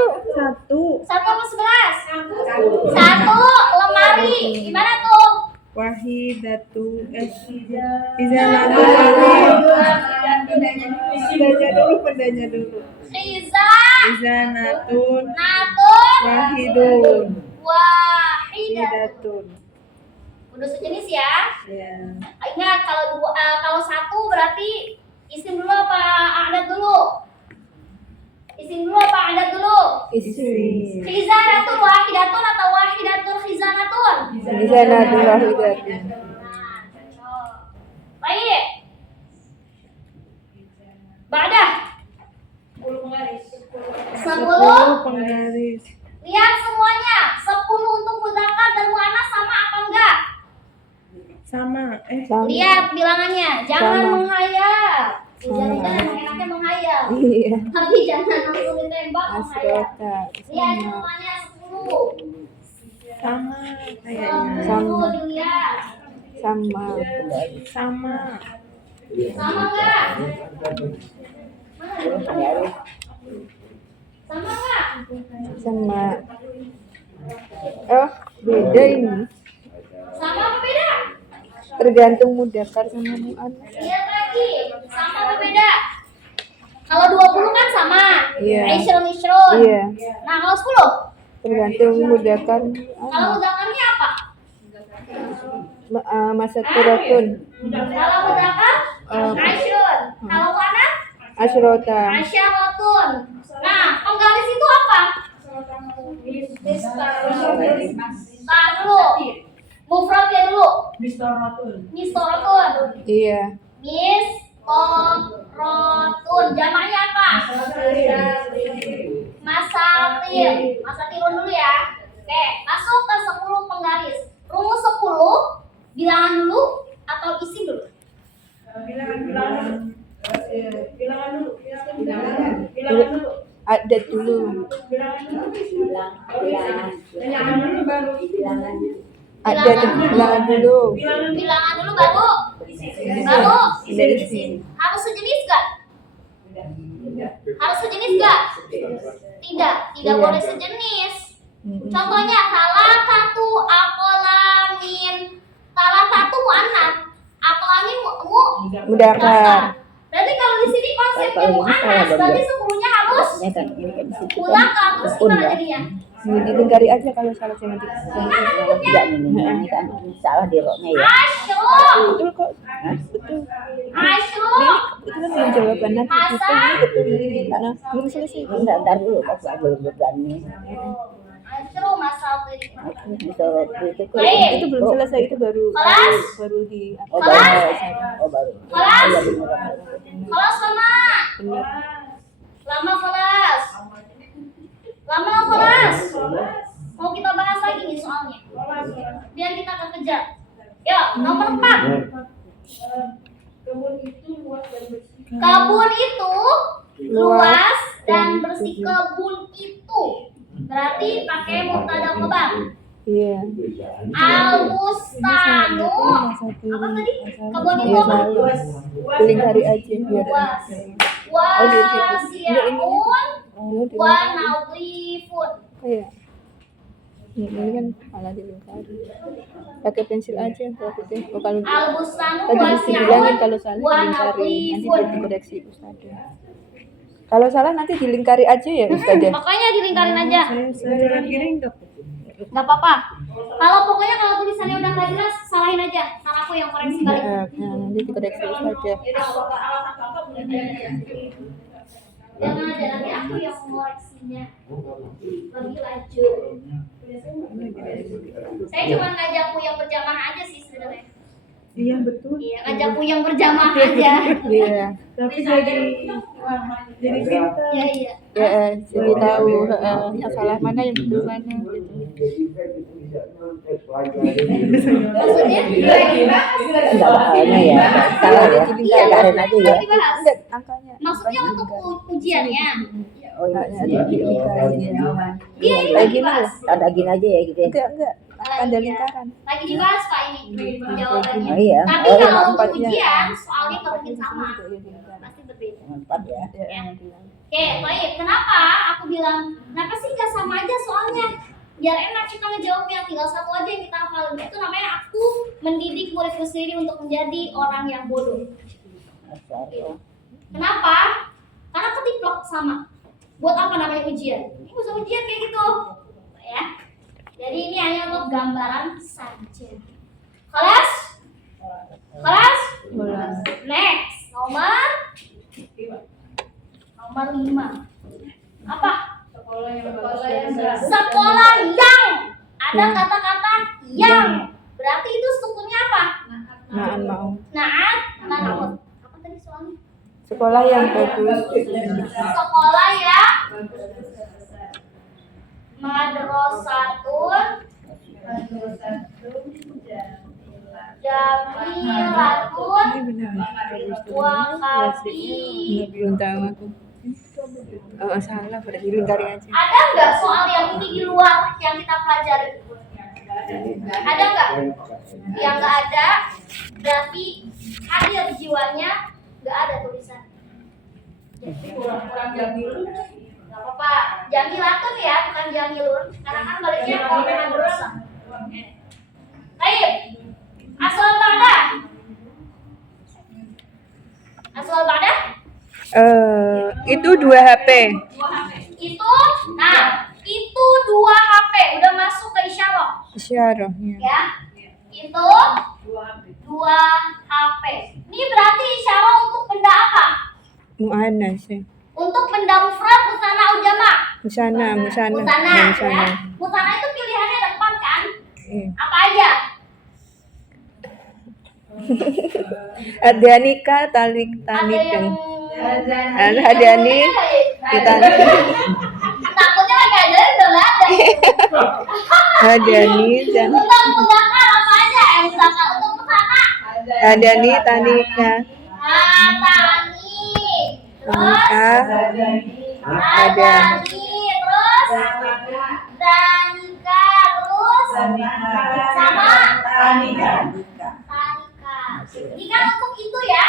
Satu apa 11? Satu lemari. Gimana tuh? Wahidatu Izanatu Pendanya dulu Iza. Izanatun Natun. Wahidun Wahidatun. Hidatun Udah sejenis ya. Iya. Ingat kalau satu berarti isim dulu apa adat dulu? Isim dulu apa adat dulu? Istri. Khizanatun wahidatun atau wahidatun khizanatun? Khizanatun wahidatun. Nah, cocok. Baik. Badah. 10 penggaris. 10. Penggaris. Lihat semuanya. 10 untuk muzakkar dan muannas sama apa enggak? Sama. Sama. Lihat bilangannya. Jangan Sama. menghayal. Sama. Jangan enaknya menghayal. Iya. Tapi jangan langsung ditembak menghayal. Asrota. Lihat Sama. semuanya 10. Sama kayaknya. Sama. Dilihat. Sama. Sama. Sama enggak? Sama enggak? Sama. Oh, beda ini. Sama apa beda? Tergantung mudzakkar sama muannas. Lihat lagi. Sama apa beda? Kalau 20 kan sama. Iya. Ishrun ishrun. Iya. Nah, kalau 10? Tergantung mudzakkar. Kalau mudzakarnya apa? Masaturatun. Kalau mudzakkar Aisyun. Kalau muannas Asrota. Asyaratun. Nah, penggaris itu apa? Tar dulu. Mufradnya dulu. Mistoratun. Iya. Mistoratun. Jamaknya apa? Masatir. Masatirun dulu ya. Oke, masuk ke 10 penggaris. Rumus 10 bilangan dulu atau isi dulu? Bilangan dulu. Adat dulu. Adat bilangan dulu. Bilangan dulu baru Dari sini. harus sejenis gak? Harus sejenis gak? Tidak Iya. boleh sejenis. Contohnya salah satu akolamin, salah satu muannas, akolamin Mudzakkar. Berarti kalau di sini konsepnya muannas, berarti 10-nya harus muzakkar. Terus gimana jadinya? Dilingkari aja kalau salah jangan di. ini kan salah di roknya ya. Asyuk, Betul kok. Betul. asyuk. Itu kan yang jawaban nanti. Betul, ini betul. Karena belum selesai. Ntar dulu pas belum berani. Asyuk masal tadi. Disorot itu kok. Baik. Itu belum selesai, itu baru Kelas? baru di Oh Kelas? baru. Oh baru. Kelas? Iya, benar. Kelas lama. benar. Lama kelas. Lama kelas. Mau kita bahas lagi nih soalnya. Biar kita kekejar. Yuk, nomor 4. Kebun itu luas dan bersih. Kebun itu luas dan bersih. Kebun itu berarti pakai mubtada khabar. Iya. Al-bustanu. Apa tadi? Kebun itu apa? Dilingkari aja biar. Luas. Oh, di situ. Enggak, ini. Wasi'un Oh, wa nadhifun. kayak. Ini kan malah dilingkari. Pakai pensil aja berarti. Oh, kalau Al-bustanu tadi mesti bilangin wasi'un kalau salah wa dilingkari, nanti nadhifun. dikoreksi Ustazah. Kalau salah nanti dilingkari aja ya Ustazah. Makanya dilingkarin aja. Saya kira enggak. Gak apa-apa. Kalau pokoknya kalau tulisannya udah nggak jelas, salahin aja. Ntar aku yang koreksi balik. Nanti dikoreksi Ustazah. Jangan aja nanti aku yang mengoreksinya. Lebih lanjut. Saya cuma ngajak yang berjamaah aja sih sebenarnya. Iya betul. Iya, ngajak yang berjamaah aja. Iya. Tapi jadi pintar. Iya, iya. Ya, jadi tahu yang salah mana yang betul mana gitu. Maksudnya? Enggak bahannya ya. Salah ya. Dilingkarin aja ya. Dibahas. Enggak, angkanya. Maksudnya untuk ujiannya. Oh iya. Dilingkari. Iya, ini Lagi lagi mana? bahas. Tanda gini aja ya gitu ya. Enggak. Tanda lingkaran. Lagi dibahas Pak ini jawabannya. Oh iya. Tapi Oh iya. kalau untuk empatnya. ujian soalnya nggak mungkin sama, Iya, dilingkaran. pasti berbeda. Empat ya. Ya, bilang. Oke, baik. Kenapa aku bilang kenapa sih nggak sama aja soalnya? Biar enak kita ngejawabnya, tinggal satu aja yang kita hafalin. Itu namanya aku mendidik muridku sendiri untuk menjadi orang yang bodoh. Kenapa? Karena ketiplok sama. Buat apa namanya ujian? Ini bisa ujian kayak gitu, ya. Jadi ini hanya untuk gambaran saja. Kelas? Kelas? Kelas. Next, nomor 5. Apa? Sekolah yang Sekolah yang. Ada kata-kata yang. Berarti itu sukunnya apa? Naan mau. Naat, manaut. Apa tadi soalnya? Sekolah yang bagus. Sekolah yang madrasatun jamilatun Ini benar. wakafi. Belum tahu aku. Oh, salah, berarti lingkari aja. Ada nggak soal yang ini di luar yang kita pelajari? Ada nggak? Yang nggak ada, berarti hadir jiwanya, nggak ada tulisan. Kurang jamil. Nggak apa-apa, jamilatun ya, bukan jamilun. Karena kan baliknya ke madrasah. Baik, asal ba'da. Asal ba'da? Itu 2 HP. Itu 2 HP udah masuk ke isyarah Isyarah ya. ya. Itu 2 HP. Ini berarti isyarah untuk benda apa? Mu'annas ya. Untuk benda mufrad, musana, atau jamak? Musana. Musana Ya, ya. Musana itu pilihannya ada 4 kan? Iya. Apa aja? Adyanika talik Ada tanik. yang Adyani ditalik. takutnya lagi ada udah nggak ada. Adyani dan Untuk mudzakkar apa aja? Mudzakkar untuk musana. Adyani tanika. Tani. Terus Ada terus Danika, terus sama Tanika. Ini kan untuk itu ya.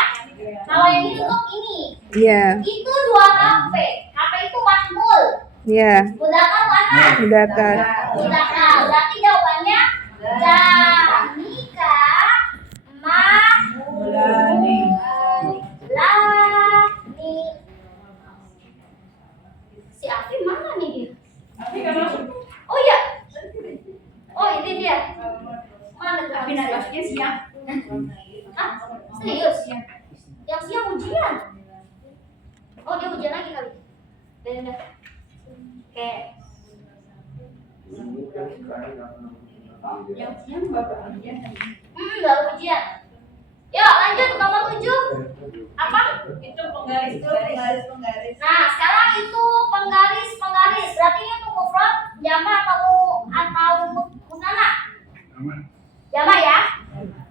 Kalau yang ini untuk ini. ya, Itu 2 HP. HP itu mahmul. ya, Mudzakkar mana? mudzakkar. Mudzakkar. Berarti jawabannya Danika mahmulani. Si Afif mana nih dia? Oh iya. Oh ini dia. Mana tuh? Tapi nagasnya siang. Hah? Serius? Yang siang ujian. Oh dia ujian lagi kali. Beda. Oke. Yang siang baru ujian. Baru ujian. Yuk lanjut nomor 7. Apa? Itu penggaris. Nah sekarang itu penggaris. Berarti ini untuk mufrad, jamak atau musana? Jamak ya.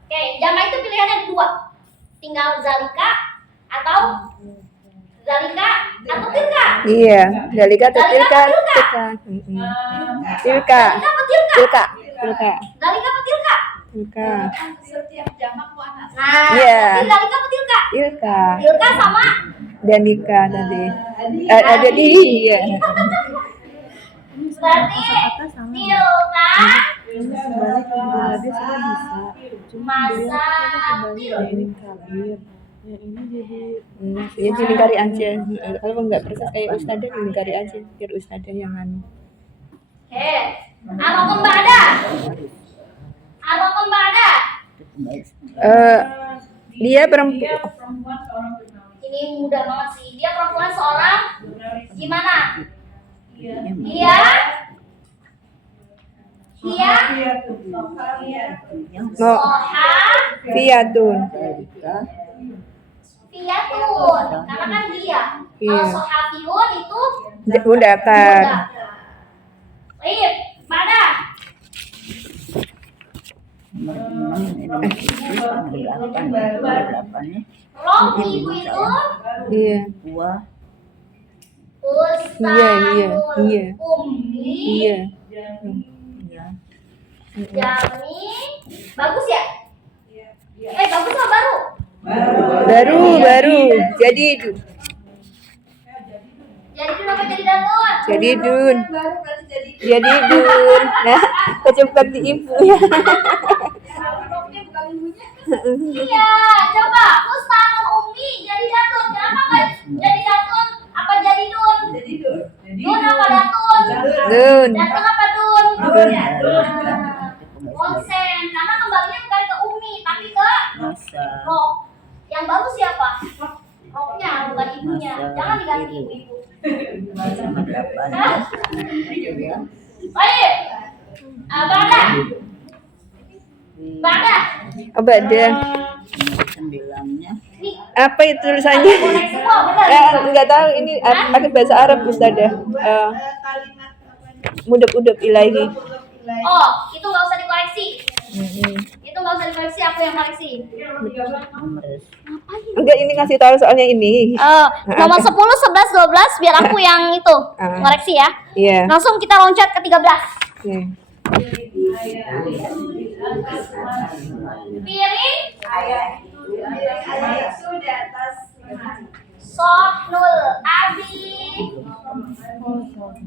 Oke, jamak itu pilihannya ada 2. Tinggal zalika atau tilka. Iya, dalika atau tilka. Tilka. Zalika atau tilka? Tilka. Zalika atau tilka? Tilka. Setiap jamak muannas. Nah, Iya. berarti zalika atau tilka? Tilka. Tilka sama Danika tadi. Ada di iya. berarti tilka masa til. Ya dilingkari aja. Kalau enggak persis kayak ustadzah dilingkari aja biar ustadzah yang anu. Oke. Apa kembada? Dia perempuan. Perempuan seorang jurnalis. Ini mudah banget sih. Dia perempuan seorang gimana? Dia No, Fiatun. Fiyatun. Karena kan dia. Kalau Iya. sohafiun itu Mudzakkar. Baik, mana? Rom ibu itu Iya. Ustazul Iya. Ummi Iya. Jami. Bagus ya? Bagus apa baru? Baru. Jadi itu. Jadi kenapa jadi datun? Jadi dun. Baru berarti jadi Jadi dun. Nah, kecepatan di ibu ya. Romnya bukan ibunya. Iya, coba Ustazul Ummi jadi datun. Kenapa nggak jadi datun? Apa jadi dun? Jadi dun. Dun apa datun? Dun. Datun apa dun? Dun ya. Konsen, karena kembalinya bukan ke ibunya. Jangan diganti ibu-ibu. Sama 8. Hah? Baik. Bada. Bada. Apa ada? 9-nya. Nih, Apa itu tulisannya? konek semua benar. Enggak tahu ini pakai bahasa Arab Ustazah. Kalimat apa? Mudab-udab ilahi. Oh, itu nggak usah dikoreksi. Mm-mm. Itu nggak usah dikoreksi, aku yang koreksi. Nomor Enggak, ini ngasih tahu soalnya ini. Nomor 10, 11, 12 biar aku yang itu koreksi ya. Iya. Langsung kita loncat ke 13. Oke. Piring Ayat itu di atas lemari. Sohnul Abi.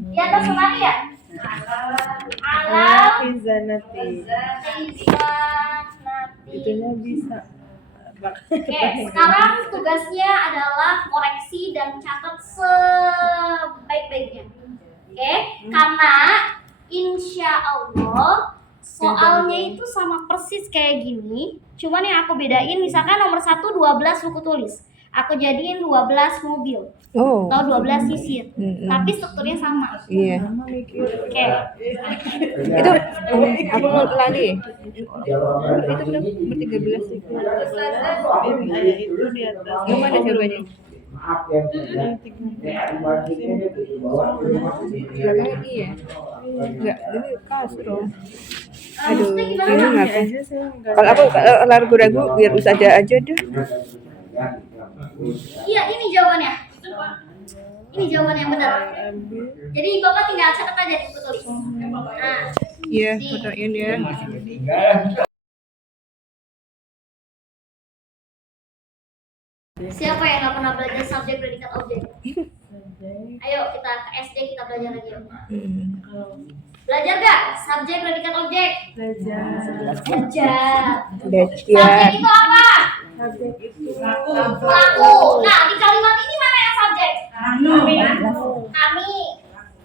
Di atas lemari ya? Alam Hafizanati. Itunya bisa. Oke, sekarang tugasnya adalah koreksi dan catat sebaik-baiknya. Oke, karena insya Allah soalnya itu sama persis kayak gini. Cuman yang aku bedain misalkan nomor 1 12 buku tulis. Aku jadiin 12 mobil Oh. atau 12 sisir. Mm-mm. Tapi strukturnya sama. Iya. Oke. Itu aku mau lagi. Itu berapa? Ber-13 sih. Ayat itu di atas. Yang mana jawabannya? Belakangnya iya. Enggak, ini kasro. Aduh, Maksudnya ini gimana? ngapain? Aja saya enggak. Kalau aku ragu-ragu biar Ustazah aja deh. Iya, ini jawabannya. Ini jawaban yang benar. Ambil. Jadi Bapak tinggal catat aja di buku tulis. Nah, Iya, fotoin ya. siapa yang nggak pernah belajar subjek predikat objek? Ayo kita ke SD kita belajar lagi yuk. Belajar gak subjek predikat objek? Belajar. Belajar. Belajar. Subjek itu apa? Subjek itu Pelaku. Nah di kalimat ini mana yang subjek? Kami.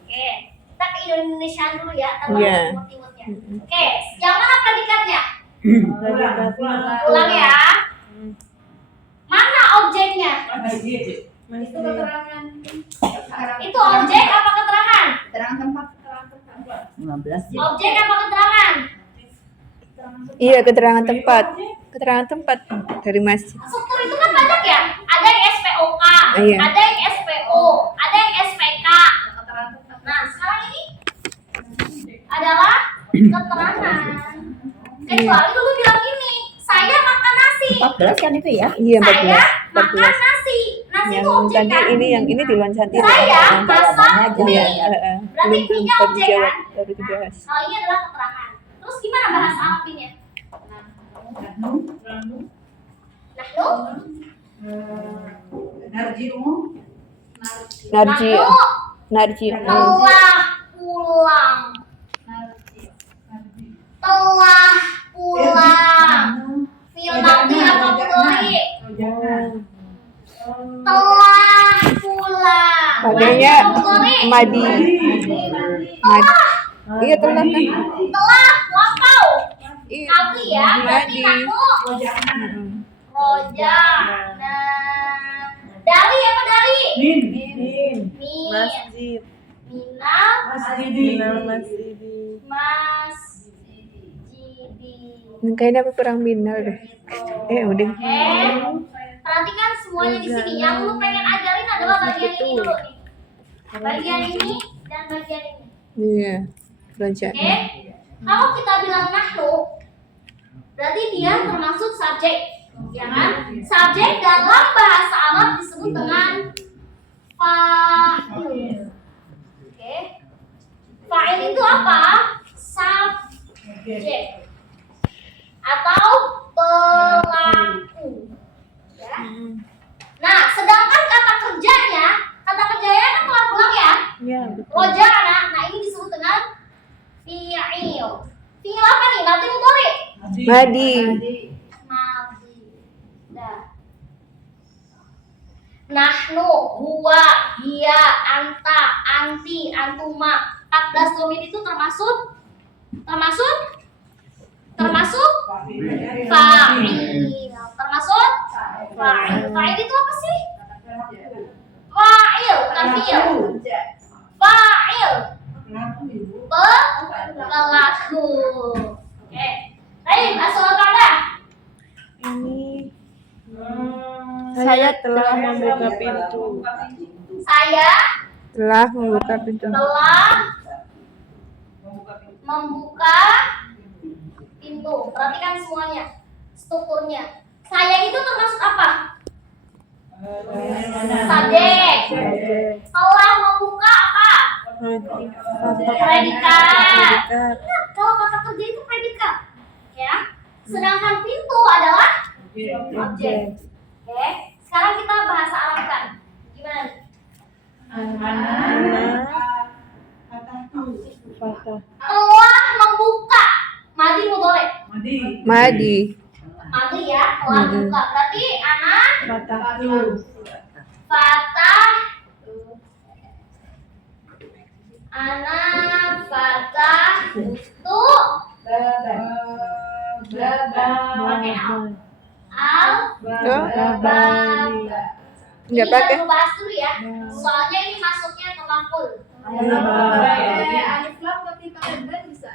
Oke. Kita ke Indonesia dulu ya. Tanpa Iya. timur-timurnya. Oke. Yang mana predikatnya? predikatnya. Ulang ya. Mana objeknya? Masih. Itu objek apa keterangan? Terang tempat. 15 ya. Objek apa keterangan? Iya, keterangan tempat. Keterangan tempat dari masjid. Struktur itu kan banyak ya. Ada yang SPOK, Iya. ada yang SPO, ada yang SPK. Nah, sekarang ini adalah keterangan. Kecuali dulu bilang gini, saya makan nasi. 14 kan itu ya? Iya, Saya 14. makan nasi. Nasi Yang itu objek tadi kan? ini yang ini diloncatin. Saya masak Jawabannya mie. jangan. Berarti Belum mie-nya baru objek dijawab, kan? baru dibahas. Kalau ini adalah keterangan. Terus gimana bahasa Arabnya? Nahnu? Narji. Nahnu Narji. telah pulang. Telah pulang. Fil madi apa mudhari? Telah pulang. Pakainya Madi apa mudhari? madi. Madi. Iya, telah kan? Telah wafau. Iya. Kali ya, berarti Madi. kamu Mm-mm. roja. Nah, dari apa dari? Min. Min. Masjid. Minal Minal masjidi. masjidi. Kayaknya aku kurang minal deh. Udah. Perhatikan semuanya di sini. Yang lu pengen ajarin adalah bagian ini dulu nih. Bagian ini dan bagian ini. Iya. Loncat. Oke. Kalau kita bilang nahnu, berarti dia termasuk subjek, ya kan? Subjek dalam bahasa Arab disebut dengan fa'il. Oke. Fa'il itu apa? Subjek atau pelaku. Ya. Nah, sedangkan kata kerjanya kan telah pulang ya. Ya, betul. Roja'na. Nah, ini disebut dengan fi'il. Fi'il apa nih? Madi mudhari. Madi. Madi. Dah. Nahnu, huwa, hiya, anta, anti, antuma. 14 domir itu termasuk fa'il. Termasuk fa'il. Fa'il itu apa sih? Fa'il, bukan fi'il. Fa'il. Pelaku. Oke. Baik, asal pada. Ini saya telah membuka pintu. Saya Telah membuka pintu. telah membuka pintu. Perhatikan semuanya, strukturnya. Saya itu termasuk apa? Subjek. Telah membuka apa? Predikat. Ingat, kalau kata kerja itu predikat, ya. Sedangkan pintu adalah objek. Oke. Sekarang kita bahasa Arabkan. Gimana? Fatah. Telah membuka. Madi mudhari. Madi. Madi ya, telah membuka. Berarti anak Fatahtu. fatah. Anak fatah itu pakai al. Nggak Ini pakai. baru bahas dulu ya. Soalnya ini masuknya ke makul. Alif lam tapi pakai ban bisa.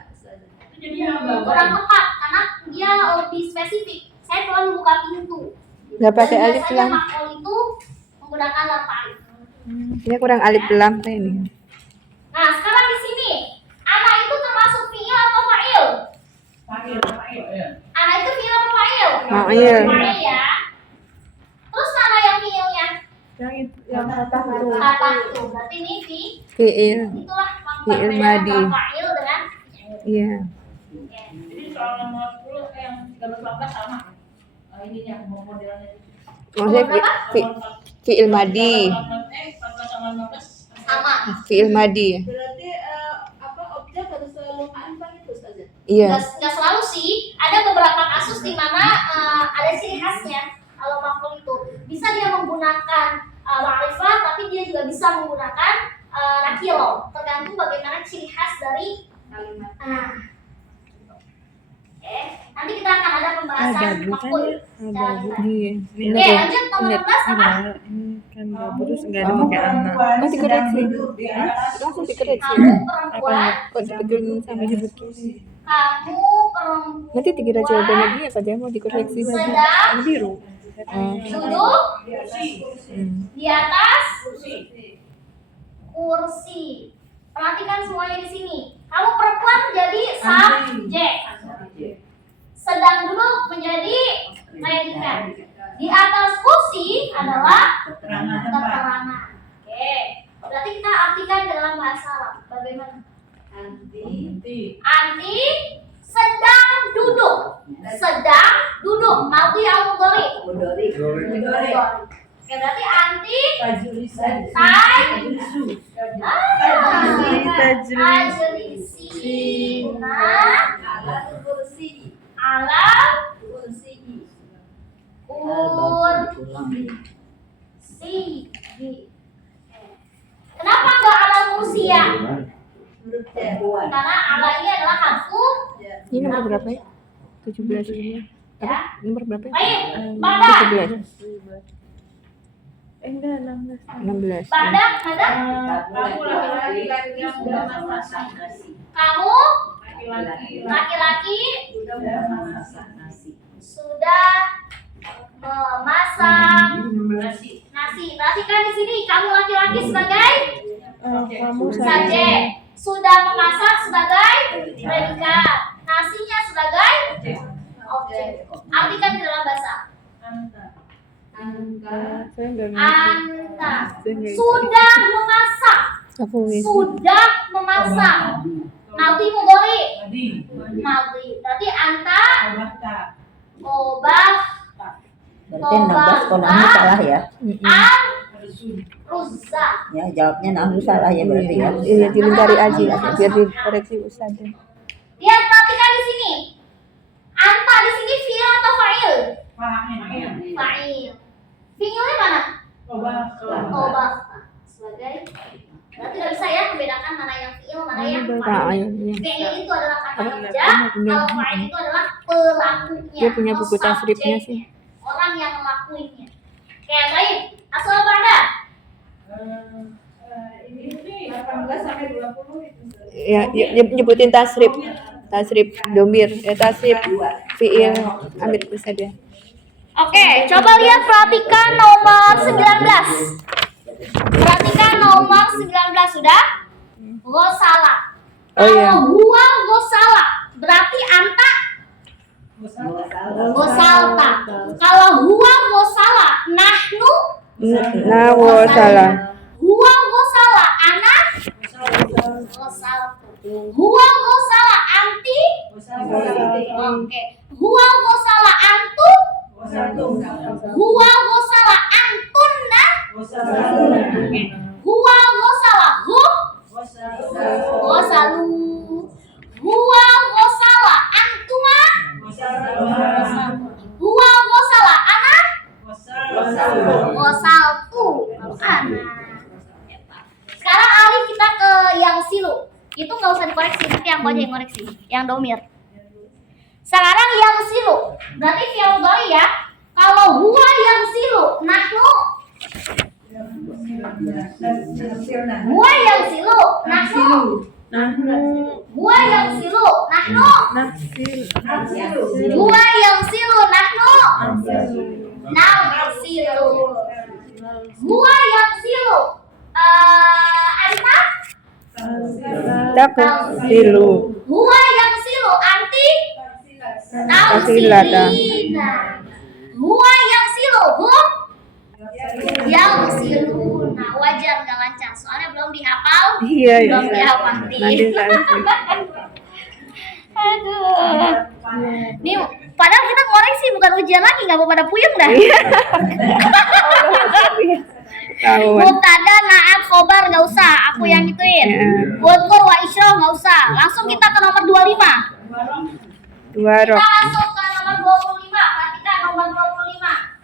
Kurang tepat karena dia lebih spesifik. Saya telah membuka pintu. Nggak pakai Dan alif biasanya lam. makul itu menggunakan lam alif. Ini kurang alif lam kayak ini. Nah, sekarang di sini, anak itu termasuk fi'il atau fa'il? Anak itu fi'il atau fa'il? Fa'il. Fa'il ya. Terus mana yang fi'ilnya? Yang fatahtu. Fatah tuh. Berarti ini Fi'il. itulah Fi'il perbedaan madi. antara fa'il dengan Iya. Jadi soal nomor 10 yang 13-14 sama. Ininya modelnya. Maksudnya fi'il madi. 14 sama 15. sama. Fi'il madi. Berarti objek harus selalu ma'rifah itu Ustazah. Iya. Nggak selalu sih. Ada beberapa kasus di mana ada ciri khasnya. Kalau makhluk itu bisa dia menggunakan ma'rifah, tapi dia juga bisa menggunakan nakiro. Tergantung bagaimana ciri khas dari Kalimat. Nanti kita akan ada pembahasan makhluk. Iya. Oke, lanjut nomor 16 apa? Ini kan nggak terus nggak ada pakai anak. Oh, dikoreksi. Langsung dikoreksi. Kamu perempuan, Kok dibetulin sama dibetulin? kamu perempuan. Nanti dikira jawabannya dia apa dia mau dikoreksi lagi. Sedang Biru. duduk di atas kursi. Perhatikan semuanya di sini. Kamu perempuan menjadi subjek. Sedang duduk menjadi predikat. Di atas kursi adalah keterangan. Oke. Berarti kita artikan dalam bahasa Arab. Bagaimana? Anti sedang duduk. Sedang duduk. Madhi al mudhari. Oke, berarti anti tajlisina alam kursi. Kenapa enggak ala kursi ya? Karena ala ini adalah harfu Ini nomor berapa ya? 17 ini. ya. Nomor berapa ya? Baik, pada 17. Enggak 16. 16. pada Kamu laki-laki yang sudah masak nasi. kamu laki-laki sudah memasak nasi. Perhatikan di sini, kamu laki-laki sebagai Kamu subjek, sudah memasak sebagai predikat, nasinya sebagai objek. Artikan di dalam bahasa. Saya enggak Anta sudah memasak. Apa wis? Sudah memasak. Madhi mudhari. Madhi. Berarti anta obah Berarti 16 kononnya salah ya. al ruzza. Ya jawabnya Nahnu salah ya berarti ya. Iya, dilingkari aja biar dikoreksi Ustaz. Lihat, perhatikan di sini. Anta di sini fi'il atau fa'il? Fa'il. Fi'ilnya mana? Obah. Sebagai. Berarti tidak bisa ya membedakan mana yang fi'il, mana yang fa'il. Fi'il itu adalah kata kerja, kalau fa'il itu adalah pelakunya. Dia punya atau buku tasrifnya subjeknya. sih. Orang yang melakuinya. Oke, baik. Asal pada 18 sampai 20 itu. Ya, nyebutin tasrif domir, tasrif fiil ambil saja. Oke, coba lihat perhatikan nomor 19. Perhatikan nomor 19 sudah? Gosala. Oh, iya. Kalau huwa gosala berarti anta gosalta. Kalau huwa gosala nahnu Nah, salah. huwa gosala ana gosaltu. Huwa gosala anti oke. Huwa gosala antu huwa gosala antunna oke. Huwa gosala hum gosalu. Huwa gosala antuma huwa gosala ana gosaltu ana. Sekarang alih kita ke yang silu. Itu nggak usah dikoreksi, nanti aku aja yang koreksi, yang domir. Sekarang yang silu, berarti fi'il mudhari ya. Kalau huwa yang silu, nahnu. Huwa yang silu, nahnu. Huwa yang silu, nahnu. Huwa yang silu, nahnu. Nafsilu. Huwa yang silu, anta. Taksilu. Huwa yang silu, anti. Taksilata. Tafsilina. Huwa yang silu, hum. Yang siluna. Wajar nggak lancar, soalnya belum dihafal. Iya, iya. Belum dihafal. Nanti Aduh. Nih, padahal kita koreksi bukan ujian lagi, nggak mau pada puyeng dah. tahu. Mubtada, naat, khobar nggak usah, aku yang gituin. Wadkur wa isyrah nggak usah. Langsung kita ke nomor 25. Dua Kita rok. masuk ke nomor 25. Perhatikan nomor 25.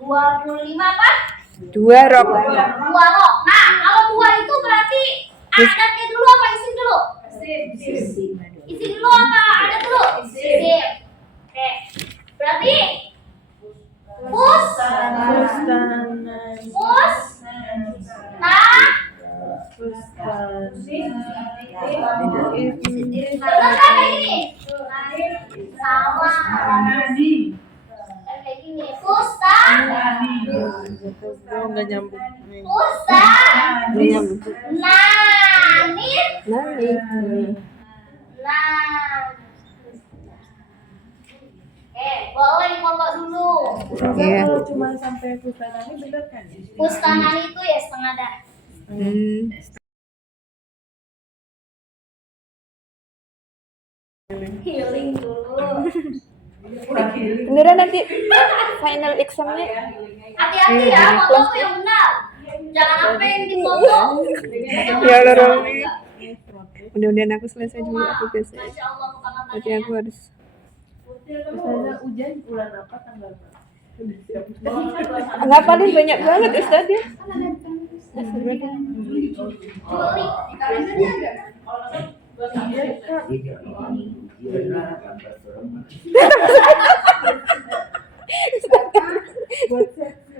25 apa? Dua rok. Dua rok. Nah, kalau dua itu berarti adatnya dulu apa isim dulu? Isim dulu apa adat dulu? Isim. Oke. Berarti pus bener kan kayak gini? Sama kayak gini. Nggak nyambung. Nanit. Nani. Boleh foto dulu. Iya. Kalau cuma sampai pustanani bener kan? Pustanani itu ya setengah dah. Healing dulu. Beneran nanti final examnya. Hati-hati ya, foto tuh yang benar. Jangan apa yang difoto. Ya Allah, Romi. Mudah-mudahan aku selesai dulu aku biasa. Masya Allah, kebangetan Nanti ya. aku harus. Misalnya hujan bulan apa tanggal berapa? Ngapalin banyak banget Ustaz ya. Juli.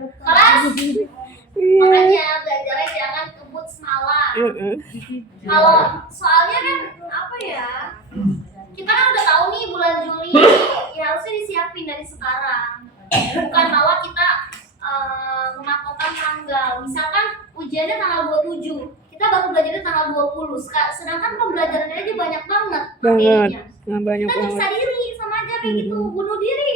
Kelas. Makanya belajarnya jangan kebut semalam. Kalau soalnya kan apa ya? Kita kan udah tahu nih bulan Juli, ya harusnya disiapin dari sekarang. Bukan bahwa kita mematokkan tanggal. Misalkan ujiannya tanggal 27, kita baru belajarnya tanggal 20. Sedangkan pembelajarannya aja banyak banget materinya. Nah, banyak Kita nyiksa banget. diri sama aja kayak gitu, bunuh diri.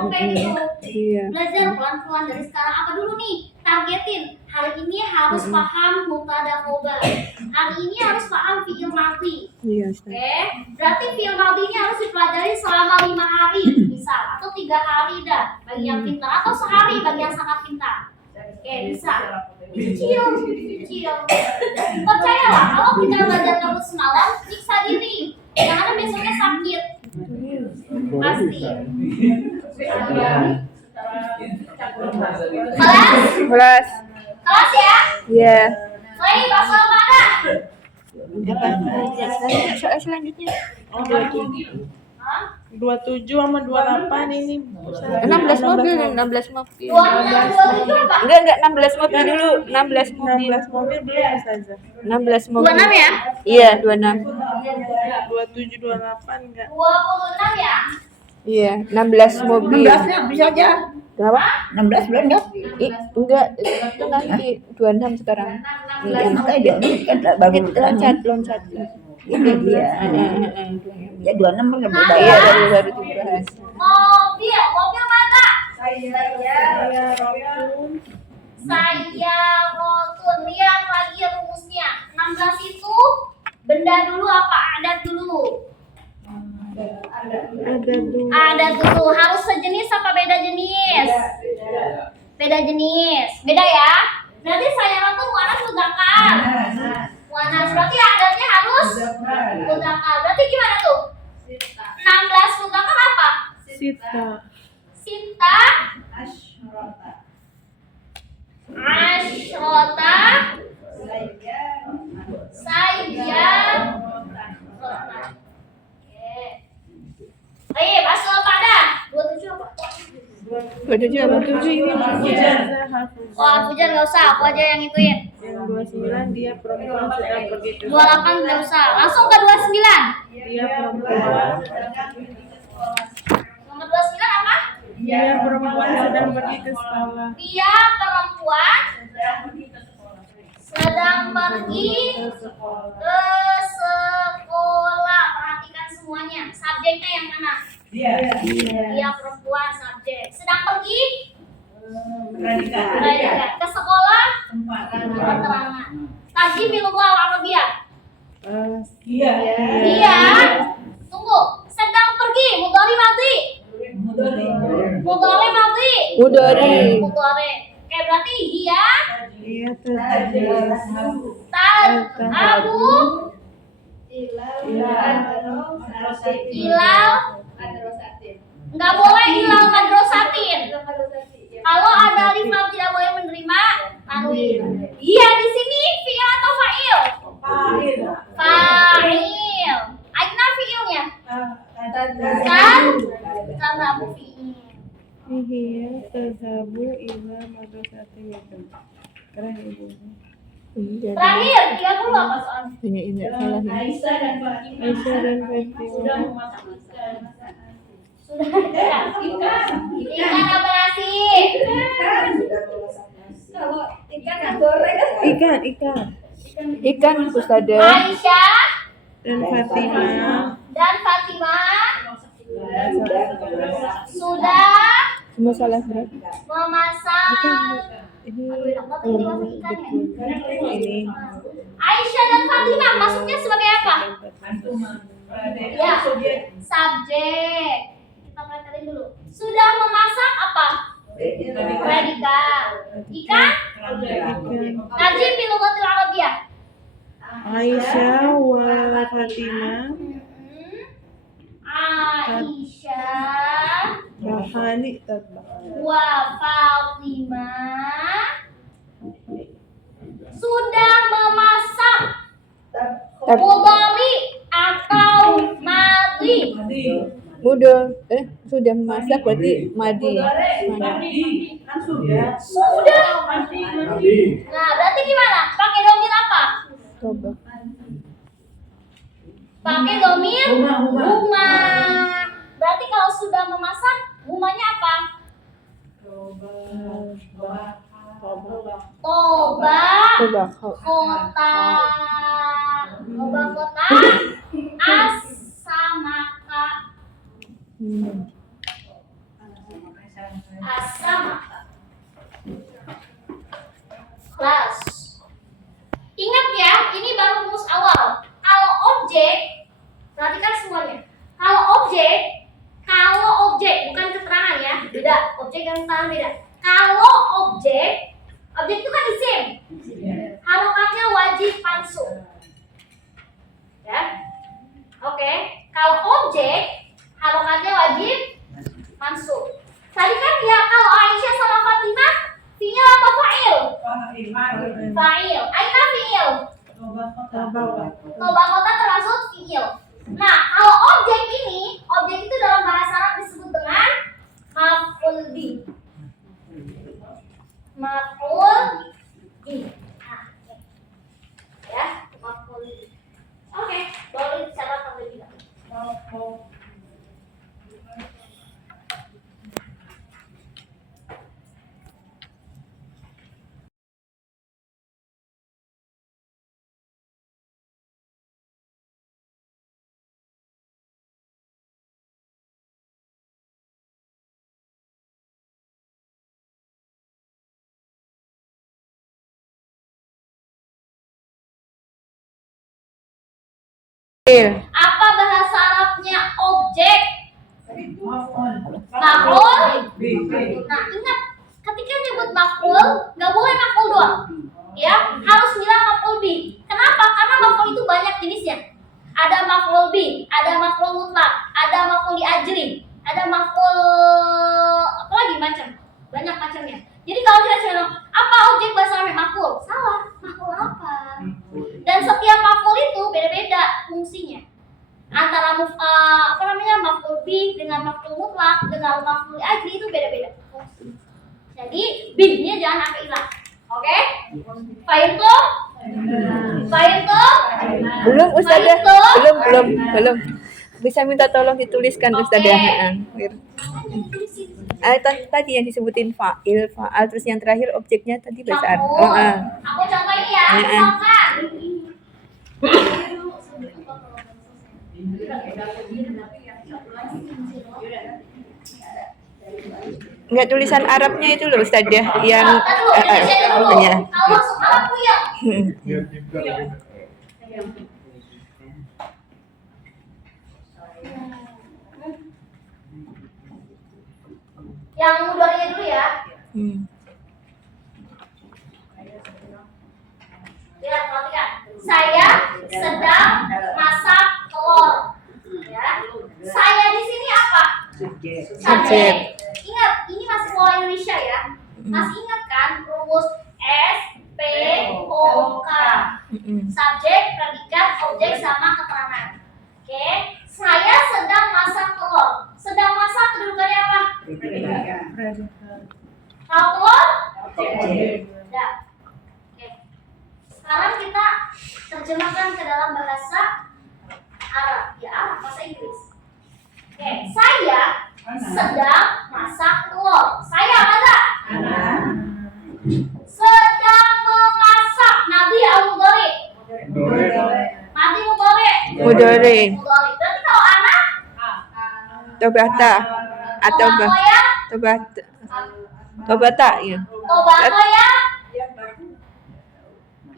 Oke gitu. Iya. Belajar pelan-pelan dari sekarang. Apa dulu nih? Targetin. Hari ini harus paham mubtada khobar. Hari ini harus paham fi'il madhi. Iya, Ustaz. Oke, berarti fi'il madhi ini harus dipelajari selama 5 hari, misal, atau 3 hari dah bagi yang pintar, atau sehari bagi yang sangat pintar. Oke, bisa. Dicicil. Percayalah, kalau kita belajar terus semalam, nyiksa diri. Jangan besoknya sakit. Pasti. Kelas. Kelas ya? Iya. Baik, pasal mana? Apa? Soal selanjutnya. Ada lagi. Hah? 27 sama 28 ini. 16 mobil, 16 mobil. 27 apa? Enggak 16 mobil dulu, 16 mobil. 16 mobil belum Ustazah. 16 mobil. 26 ya? Iya, 26. 27 28 enggak. 26 ya? Iya, 16 mobil. 16-nya bisa aja. Kenapa? 16 bulan enggak? Enggak, itu nanti 26 sekarang. Iya, makanya dia ini kan baru Loncat. ini dia. Ya 26 kan udah Iya, bayar. baru dibahas. Mobil mana? Saya Saya lihat lagi rumusnya. 16 itu benda dulu apa adat dulu? ada dulu. Adat dulu. Harus sejenis apa beda jenis? Beda jenis. Beda ya? Berarti saya tuh warna mudzakkar. Warna berarti adatnya harus mudzakkar. Berarti gimana tuh? 16 mudzakkar apa? Sita. Sinta Ashrota Sayyan Rota. Oke, masuk pada 27 apa? 27 apa? 27 ini Ustazah Hafizah. Wah, Fujan nggak usah, aku aja yang ituin. Yang 29 dia perempuan sedang pergi ke 28 nggak usah, langsung ke 29. dia perempuan. Nomor 29 apa? Dia perempuan sedang pergi ke sekolah. Dia perempuan sedang pergi ke sekolah. Perhatikan semuanya. Subjeknya yang mana? Dia perempuan, subjek. Sedang pergi predikat. Ke sekolah keterangan. Tadi bilugha al-arabiyah. Dia tunggu. Sedang pergi mudhari madhi. Mudhari madhi. Mudhari. Mudhari. Oke, berarti dia Dia tadhabu. tadhabu ilal. Nggak boleh ilal madrasatin. Kalau ada alif lam tidak boleh menerima tanwin. Iya, di sini fi'il atau fa'il? Fa'il. Aina fi'ilnya? Kan? Tadhabu fi'il. Hiya tadhabu ila madrasatin itu. Keren ibu. Terakhir 30 apa soalnya? Hanya ini salah nih. Aisyah dan Fatimah. Sudah ikan apa nasi? Ikan Ustazah. Aisyah Dan Fatimah. dan Fatimah sudah Semua salah berat. memasang. Ini Ini Aisyah dan Fatimah masuknya sebagai apa? Ya, subjek. Kita pelajari dulu. Sudah memasang apa? Predikat. Ikan? Najib bil lughatil arabiyah. Aisyah wa Fatimah. Aisyah Rahani tabah. wa Fatimah sudah memasak mudhari atau madhi. Sudah memasak berarti madi. Sudah. Nah, berarti gimana? Pakai domir apa? Coba. Pakai domir huma. Berarti kalau sudah memasak, humanya apa? Toba Coba. kota. Toba kota. Asamaka. Asamaka. Kelas. Ingat ya, ini baru rumus awal. Kalau objek, perhatikan semuanya. Kalau objek bukan keterangan ya, beda. Objek dan keterangan beda. Kalau objek itu kan isim. Harokatnya wajib mansub. Ya, oke. Kalau objek harokatnya wajib mansub. Tadi kan ya kalau Aisyah sama Fatimah fi'il atau fa'il? Fa'il. Aina fi'il. Toba kota termasuk fi'il. Nah, kalau objek itu dalam bahasa Arab disebut dengan maf'ul bih. Maf'ul bih. Nah, ya, maf'ul bih. Oke, boleh dicatat terlebih dahulu. Apa bahasa Arabnya objek? Maf'ul. Nah, ingat, ketika nyebut maf'ul, nggak boleh maf'ul doang. Ya, harus bilang maf'ul bih. Kenapa? Karena maf'ul itu banyak jenisnya. Ada maf'ul bih, ada maf'ul mutlak, ada maf'ul li'ajli, ada maf'ul apa lagi macam. Banyak macamnya. Jadi kalau kita bilang apa objek bahasa Arabnya maf'ul? Salah. Maf'ul apa? Dan setiap maf'ul itu beda-beda fungsinya. Antara maf'ul bih dengan maf'ul mutlak dengan maf'ul li'ajli itu beda-beda fungsi. Jadi bihnya jangan sampai hilang. Oke? Fahim tuh? Fahim tuh? Belum Ustazah. Belum. Bisa minta tolong dituliskan Ustazah. Tadi yang disebutin fa'il, fa'al, terus yang terakhir objeknya tadi bahasa Arab. Aku contoh ini ya, misalkan. Enggak tulisan Arabnya itu loh Ustazah yang Kalau masuk Arab puyeng. Yang mudoranya dulu ya. Lihat, perhatikan. Saya sedang masak telur. Ya. Saya di sini apa? Subjek. Ingat, ini masih pola Indonesia ya. Masih ingat kan rumus SPOK? Subjek, predikat, objek sama keterangan. Oke. Saya sedang masak telur. Sedang masak kedudukannya apa? Tahu telur? Ya. Oke. Sekarang kita terjemahkan ke dalam bahasa Arab. Ya, Arab, bahasa Inggris. Oke, saya sedang masak telur. Saya apa? Sedang memasak. Nabi al-Mudhari. Nabi Mudhari. Berarti kalau anak Tobata atau ya? Tobata ya. Tobata ya?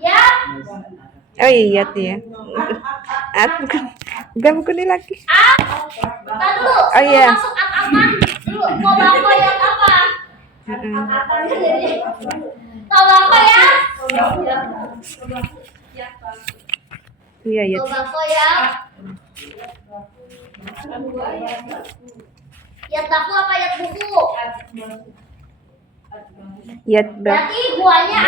Ya? Oh iya tuh ya. Bukan ini lagi. Kita dulu. Oh iya. Masuk apa? Dulu. Tobako yang apa? Tobako ya? Iya. Tobako ya? Yat baku apa yat buku? Yat bak. Berarti huanya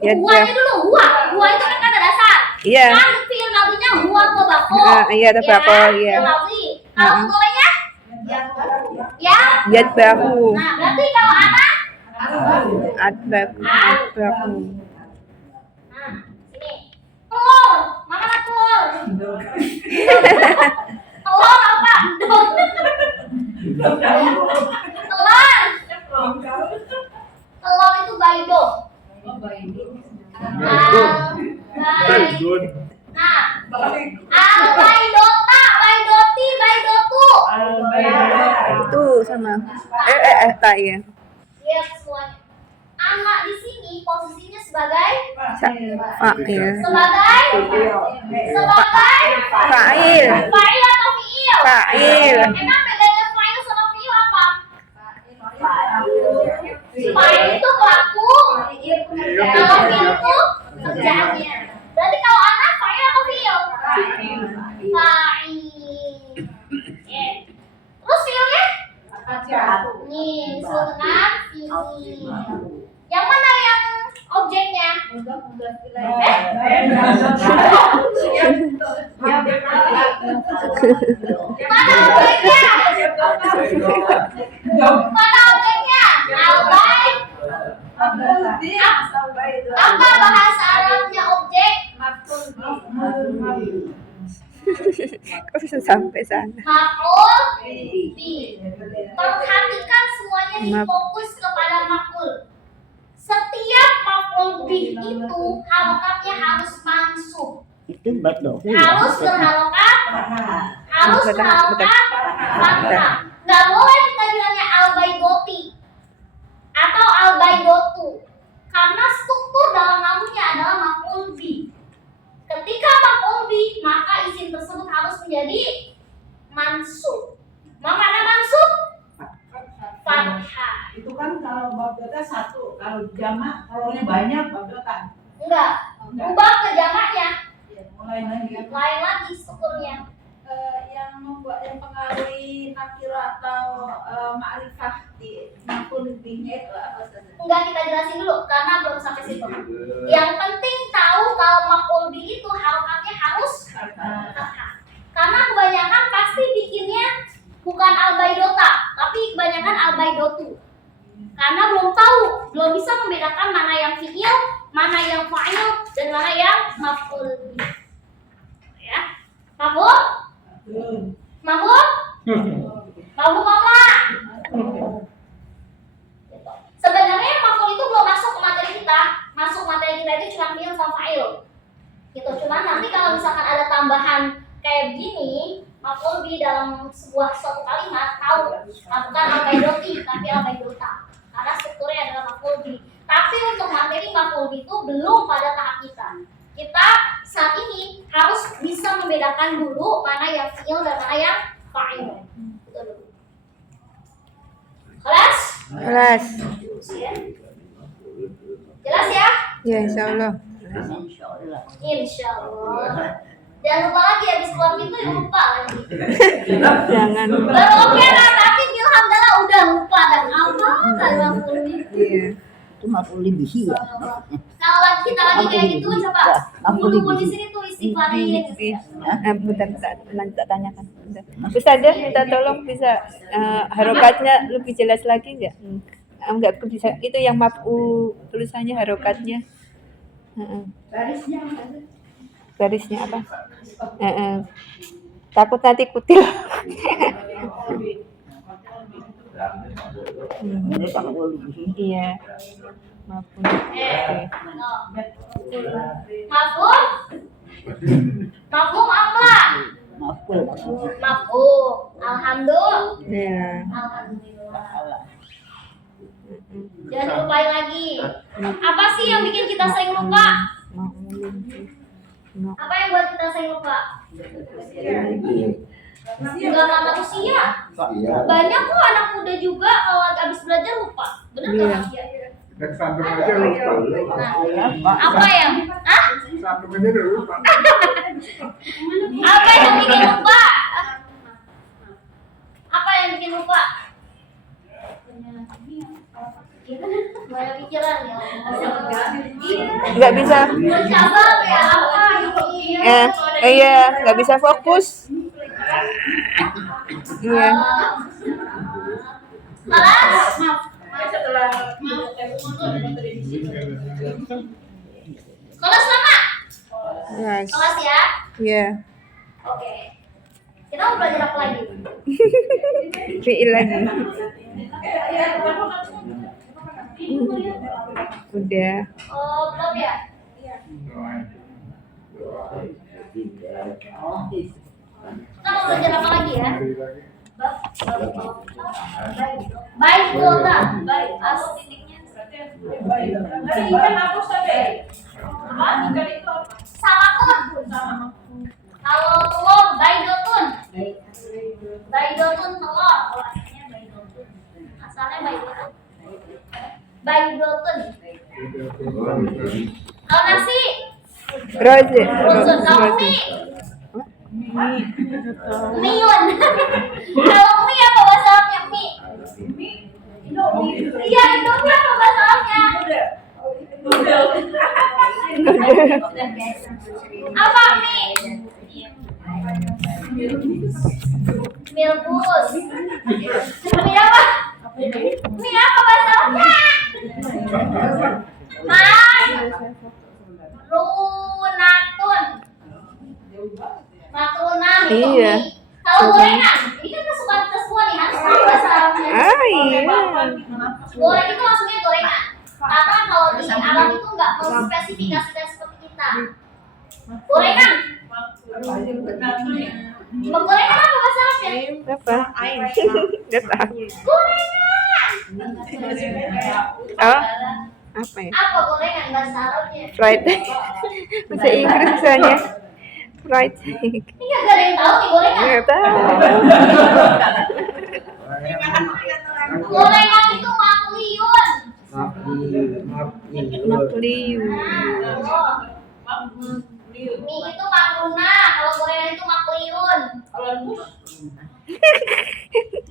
huanya dulu, hua itu kan kata dasar. Iya. Kan fi'il madhinya huwa tobako. Iya, tobako, iya. Fi'il madhi. Kalau mudhari'nya? Ya. Yat baku. Nah, berarti kalau anak? Baku. Nah, sini. Telur. Mana telur? Telur apa? Telur itu baido. Nah, al-baidota, baidoti, baidotu. Itu sama. Tak ya. Lihat semuanya. Anak di sini posisinya sebagai Fa'il. sebagai Fa'il. fa'il atau fi'il? Fa'il. Emang bedanya fa'il sama fi'il apa? Fa'il itu pelaku, kalau fi'il itu kerjaannya. Berarti kalau anak fa'il atau fi'il? Fa'il. Terus fi'ilnya? Nih, disebut dengan fi'il. Yang mana yang objeknya? Mana objeknya? Mana objeknya? Albaik. Apa bahasa Arabnya objek? Kok bisa sampai sana? Maf'ul bi. Perhatikan semuanya difokus kepada maf'ul. Setiap maf'ul bi itu harokatnya harus mansub. Itu betul. Harus berharokat. Harus berharokat fathah. Nggak boleh kita bilangnya al-baidoti atau al-baidotu. Karena struktur dalam namunya adalah maf'ul bi. Ketika maf'ul bi, maka isim tersebut harus menjadi mansub. Mana mansub? Fathah. Itu kan kalau babdota satu, kalau jamak kalaunya banyak babdota. Enggak. Ubah ke jamaknya. Mulai lagi. Lain lagi strukturnya. Yang membuat yang pengaruhi nakira atau ma'rifah di maf'ul bihnya itu apa saja? Enggak, kita jelasin dulu karena belum sampai situ. Yang penting tahu kalau maf'ul bi itu harokatnya harus fathah. Karena kebanyakan pasti bikinnya bukan al-baidota, tapi kebanyakan al-baidotu. Karena belum tahu, belum bisa membedakan mana yang fi'il, mana yang fa'il, dan mana yang maf'ul bi. Ya. Mafhum? Mafhum? Mafhum apa? Sebenarnya maf'ul itu belum masuk ke materi kita. Masuk materi kita itu cuma fi'il sama fa'il. Gitu. Cuman nanti kalau misalkan ada tambahan kayak begini, maf'ul bi dalam sebuah suatu kalimat tahu bukan al-baidoti tapi al-baidota. Karena strukturnya adalah maf'ul bi. Tapi untuk materi maf'ul bi itu belum pada tahap kita. Kita saat ini harus bisa membedakan dulu mana yang fi'il dan mana yang fa'il. Itu dulu. Kelas? Kelas. Jelas ya? Ya, insya Allah. Insya Allah. Jangan lupa lagi habis keluar pintu ya lupa lagi. Jangan. Baru oke lah, tapi alhamdulillah udah lupa dan apa dari maf'ul bi. Iya. Itu maf'ul bihi ya. Kalau lagi kita lagi kayak gitu coba kumpul di sini tuh istighfarin. Bentar, nanti tak tanyakan. Bentar. Ustazah minta tolong bisa harokatnya lebih jelas lagi nggak? Enggak bisa. Itu yang maf'ul tulisannya harokatnya. Garisnya apa? Takut nanti kutil. Ini maf'ul bihi. Iya. Maf'ul. Oke. Mafhum? Mafhum apa? Maf'ul. Mafhum. Alhamdulillah. Iya. Alhamdulillah. Jangan dilupain lagi. Apa sih yang bikin kita sering lupa? Apa yang buat kita sering lupa? Enggak manusia. Banyak kok anak muda juga kalau habis belajar lupa. Benar nggak? Iya. Satu aja lupa. Nah, apa yang? Hah? Satu aja udah lupa. Apa yang bikin lupa? Apa yang bikin lupa? Banyak pikiran ya. Nggak bisa. Bercabang ya apa ini? Iya, nggak bisa fokus. Iya. Kelas? Setelah Kelas lama? Yes. Kelas ya? Iya. Oke. Kita mau belajar apa lagi? Fi'il lagi. Udah. Oh, belum ya? Kita mau belajar apa lagi ya? Baik, Dota. Baik, atau titiknya. Tadi ikan hapus tadi. Apa? Ikan itu apa? Samakun. Kalau telur, baidotun. Baidotun telur. Kalau asalnya baidotun. Asalnya baidotun. Baidotun. Kalau nasi, Rose. ruzun. Kalau mie, miun. Kalau mie apa bahasa Arabnya? Mie. Iya, Indomie apa bahasa Arabnya? Noodle. Apa mie? Milbus. Mie apa? Mie apa bahasanya? Makrunatun. Makruna itu Iya. mie. Kalau gorengan, ini kan kesukaan kita semua nih, harus tahu bahasa Arabnya. Ah iya. Goreng itu maksudnya gorengan. Karena kalau di Arab itu nggak menspesifikasikan seperti kita. Gorengan. Gorengan apa bahasa Arabnya? Apa? Nggak tahu. Gorengan. Oh, apa ya? Apa gorengan bahasa Arabnya? Fried. Bahasa Inggris misalnya. Fried egg. Iya, gak ada yang tahu nih gorengan. Nggak tahu. Gorengan itu makliun. Makliu. Mie itu makruna, kalau gorengan itu makliun.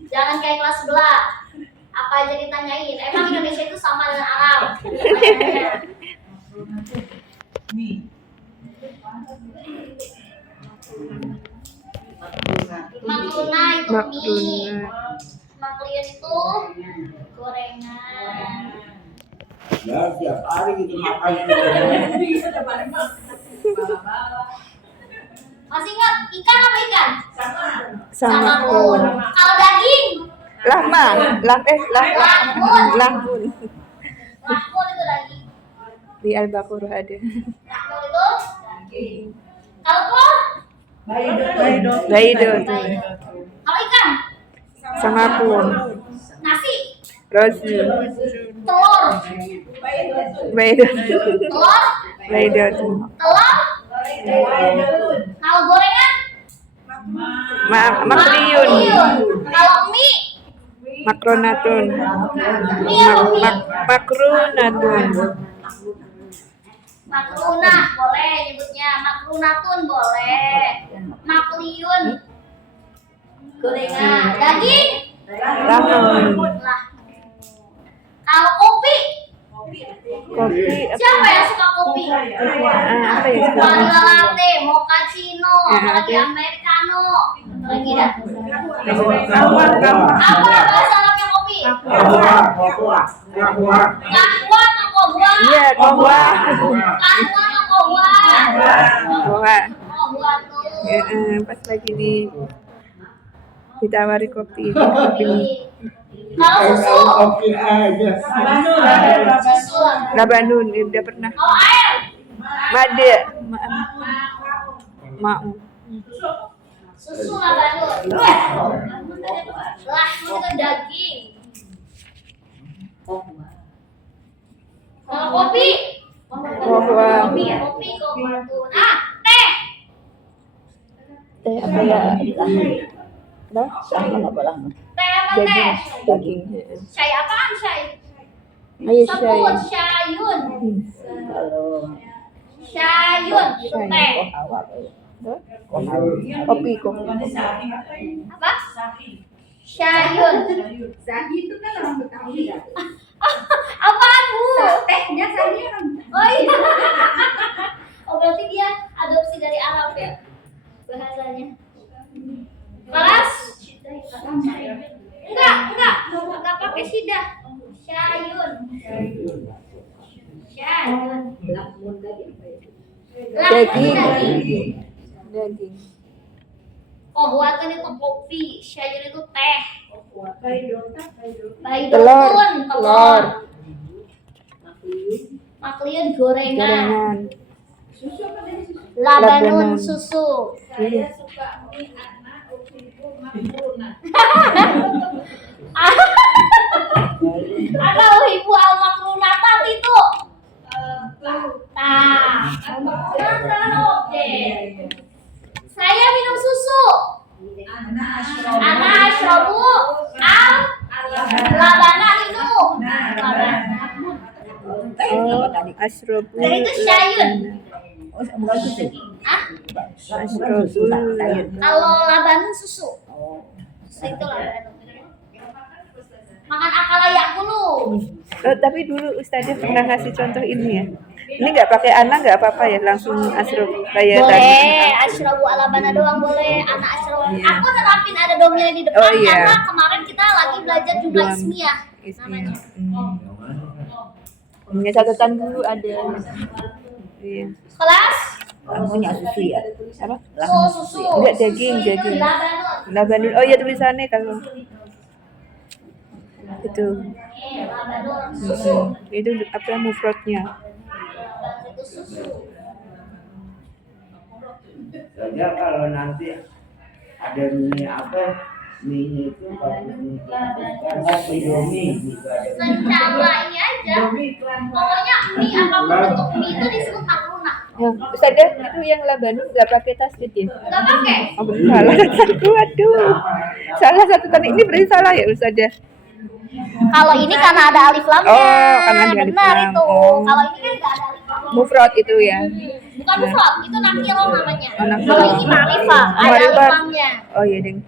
Jangan kayak kelas sebelah. Apa aja ditanyain. Emang Indonesia itu sama dengan Arab? Makruna itu mie. Makruna. Makliun itu gorengan. Ya, tiap hari gitu makan. Masih ingat ikan apa ikan? Sama Kun. Kalau daging, Lahma. Lahmun. lahmun itu daging. Di Al-Baqarah ada. Lahmun itu. Kalau telur, Baidot. baidot. Kalau ikan, Sangapun. nasi, Rasul. telur, Baidot. telur, Baidot. telur. Kalau gorengan, Makliun. Kalau mie, Makronatun. mie apa mie? Makrunatun. Makruna boleh nyebutnya, makrunatun boleh, makliun gorengan, daging Lahmun. lah. Kalau kopi, Kopi. siapa yang suka kopi? Apa ya? Vanilla latte, mochaccino, Ya, apalagi ada. americano, lagi dah. Kawan. Apa bahasa Arabnya kopi? Kahwa atau kohwa? Iya, kohwa. Kahwa atau kohwa? Kohwa. Kohwa tuh. Ya, pas lagi ditawari kopi. Kalau susu, Oke aja. susu. Labanun, udah pernah. Kalau air, Made. Mau. susu labanun. Lahmun itu daging. Kalau kopi, Kohwa. kopi tuh. Ah, teh. Teh apa ya? Lahman apa lahman? Teh apa teh? Daging. Syai apaan syai? Ayo Sebut syai. syayun. Kalau Syayun itu teh. awal Kopi, kopi. Apa? Syayun. Sahi itu kan orang Betawi ya. Apaan bu? Tehnya sahi orang Oh iya. Oh berarti dia adopsi dari Arab ya bahasanya. Kelas? Enggak pakai sidah. Syayun. Syayun. Daging. Daging. Daging. Kohwatan itu kopi, syayun itu teh. Telur. Baidotun, telur. Makliun gorengan. Gorengan. Labanun Labanun. susu. saya suka mie anak ukiku makruna. Ana uhibu al makrunatan itu. Tahu. Nah, makrunatan oke. Saya minum susu. Ana asyrabu al labana itu. Labana. Oh, asrobu. Dan itu syayun. Ah, Asrobu. kalau labanun susu. Susu itu labanun. Makan akal layak dulu. Oh, tapi dulu Ustazah pernah ngasih contoh ini ya. Ini nggak pakai anak nggak apa-apa ya, langsung asrof kayak tadi. Boleh, asyrabu ala bana doang boleh. Anak asyrabu. Iya. Aku terapin ada domnya di depan Oh, iya. karena kemarin kita lagi belajar jumlah Doang. ismiyah. Ismiyah. Punya catatan dulu ada. Iya. Kelas Lamunya susu ya. Apa? susu. Enggak, daging. Labanul. Labanul. Oh iya tulisannya kalau itu. Labanul susu. Itu apa mufradnya? Itu susu. Saja kalau nanti ada mie apa, mie itu bagus mie karena Indomie gitu ada. Secara ini aja. Pokoknya mie apapun bentuk mie itu disebut makrunah. Ya, Ustazah itu yang labanul nggak pakai tasdid ya? Enggak pakai. Oh, salah satu, waduh. Salah satu tadi ini berarti salah ya Ustazah? Kalau ini karena ada alif lamnya. Oh, karena ada alif Benar lam. itu. Oh. Kalau ini kan enggak ada alif lam. Mufrad itu ya. Bukan mufrad, itu nakiro namanya. Oh, nakiro. Kalau ini ma'rifah, ada alif Ma'rifah. lamnya. Oh iya deng.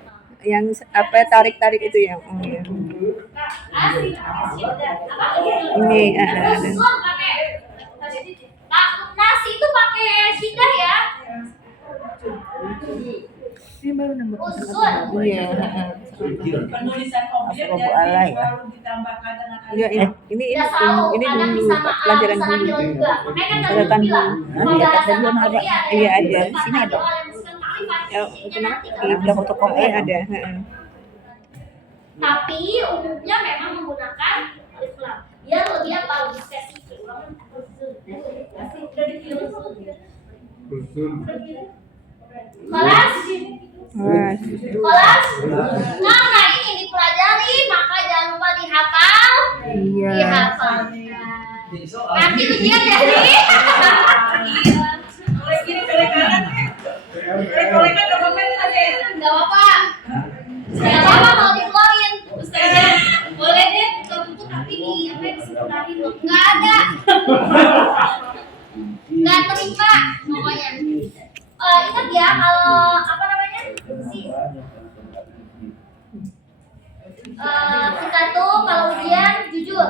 Yang apa tarik-tarik itu ya. Oh iya. Ini ada. Usul pakai nasi itu pakai syiddah ya. Ini baru nomor. Usul. Iya. Penulisan objek Asrofu jadi alai. baru ditambahkan dengan Ya ini Ya selalu ini kadang dulu bisa pelajaran bisa dulu. nakiro juga. Makanya kan tadi Catatan bilang dulu. pembahasan Belum ada. nakiro ada. Iya, yang ada. disebut Sini ada. nakiro, ada yang disebut ma'rifah. Ya, Isinya kenapa? nanti kalau Udah fotokopi. Ada. Heeh. tapi umumnya memang menggunakan alif lam. Biar lebih apa lebih spesifik. Kelas, Wah. kelas. Karena ini dipelajari, maka jangan lupa dihafal. Iya. Dihafal. Nanti ujian ya sih. oleh kiri oleh kanan oleh kanan dokumen aja. Enggak apa-apa. Enggak apa-apa kalau dikeluarin. Ustazah, boleh deh buka buku tapi di apa ya, diseputarin loh. Enggak ada. Enggak terima pokoknya. Ingat ya kalau apa namanya? Kita tuh kalau ujian jujur.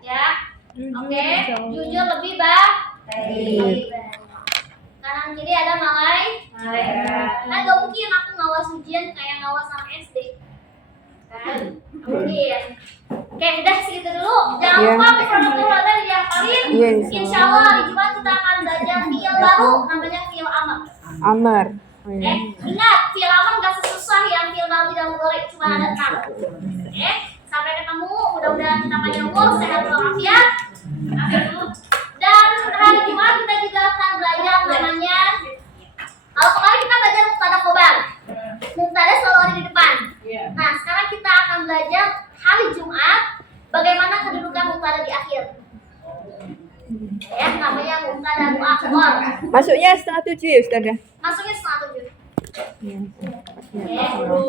Ya. Oke, jujur lebih baik. Kanan kiri ada malai. Kan gak mungkin aku ngawas ujian kayak ngawas anak SD. Kan? Mungkin. Oke, udah segitu dulu. Jangan Iya. lupa mufradatul ada dihafalin. Iya, Insya Allah hari Jumat kita akan belajar fiil baru namanya fiil amar. Amar. Oh, iya. Ingat, fiil amar gak sesusah yang fiil madi dan mudhari, cuma ada 6. Sampai ketemu, mudah-mudahan kita panjang umur, sehat walafiat. Dan hari Jumat kita juga akan belajar namanya. Kalau kemarin kita belajar mubtada khobar. Mubtada selalu ada di depan. Nah, sekarang kita akan belajar hari Jumat bagaimana kedudukan mubtada di akhir. Ya, namanya mubtada muakhar. Masuknya 6:30 ya Ustazah? Masuknya 6:30. Iya. Oke.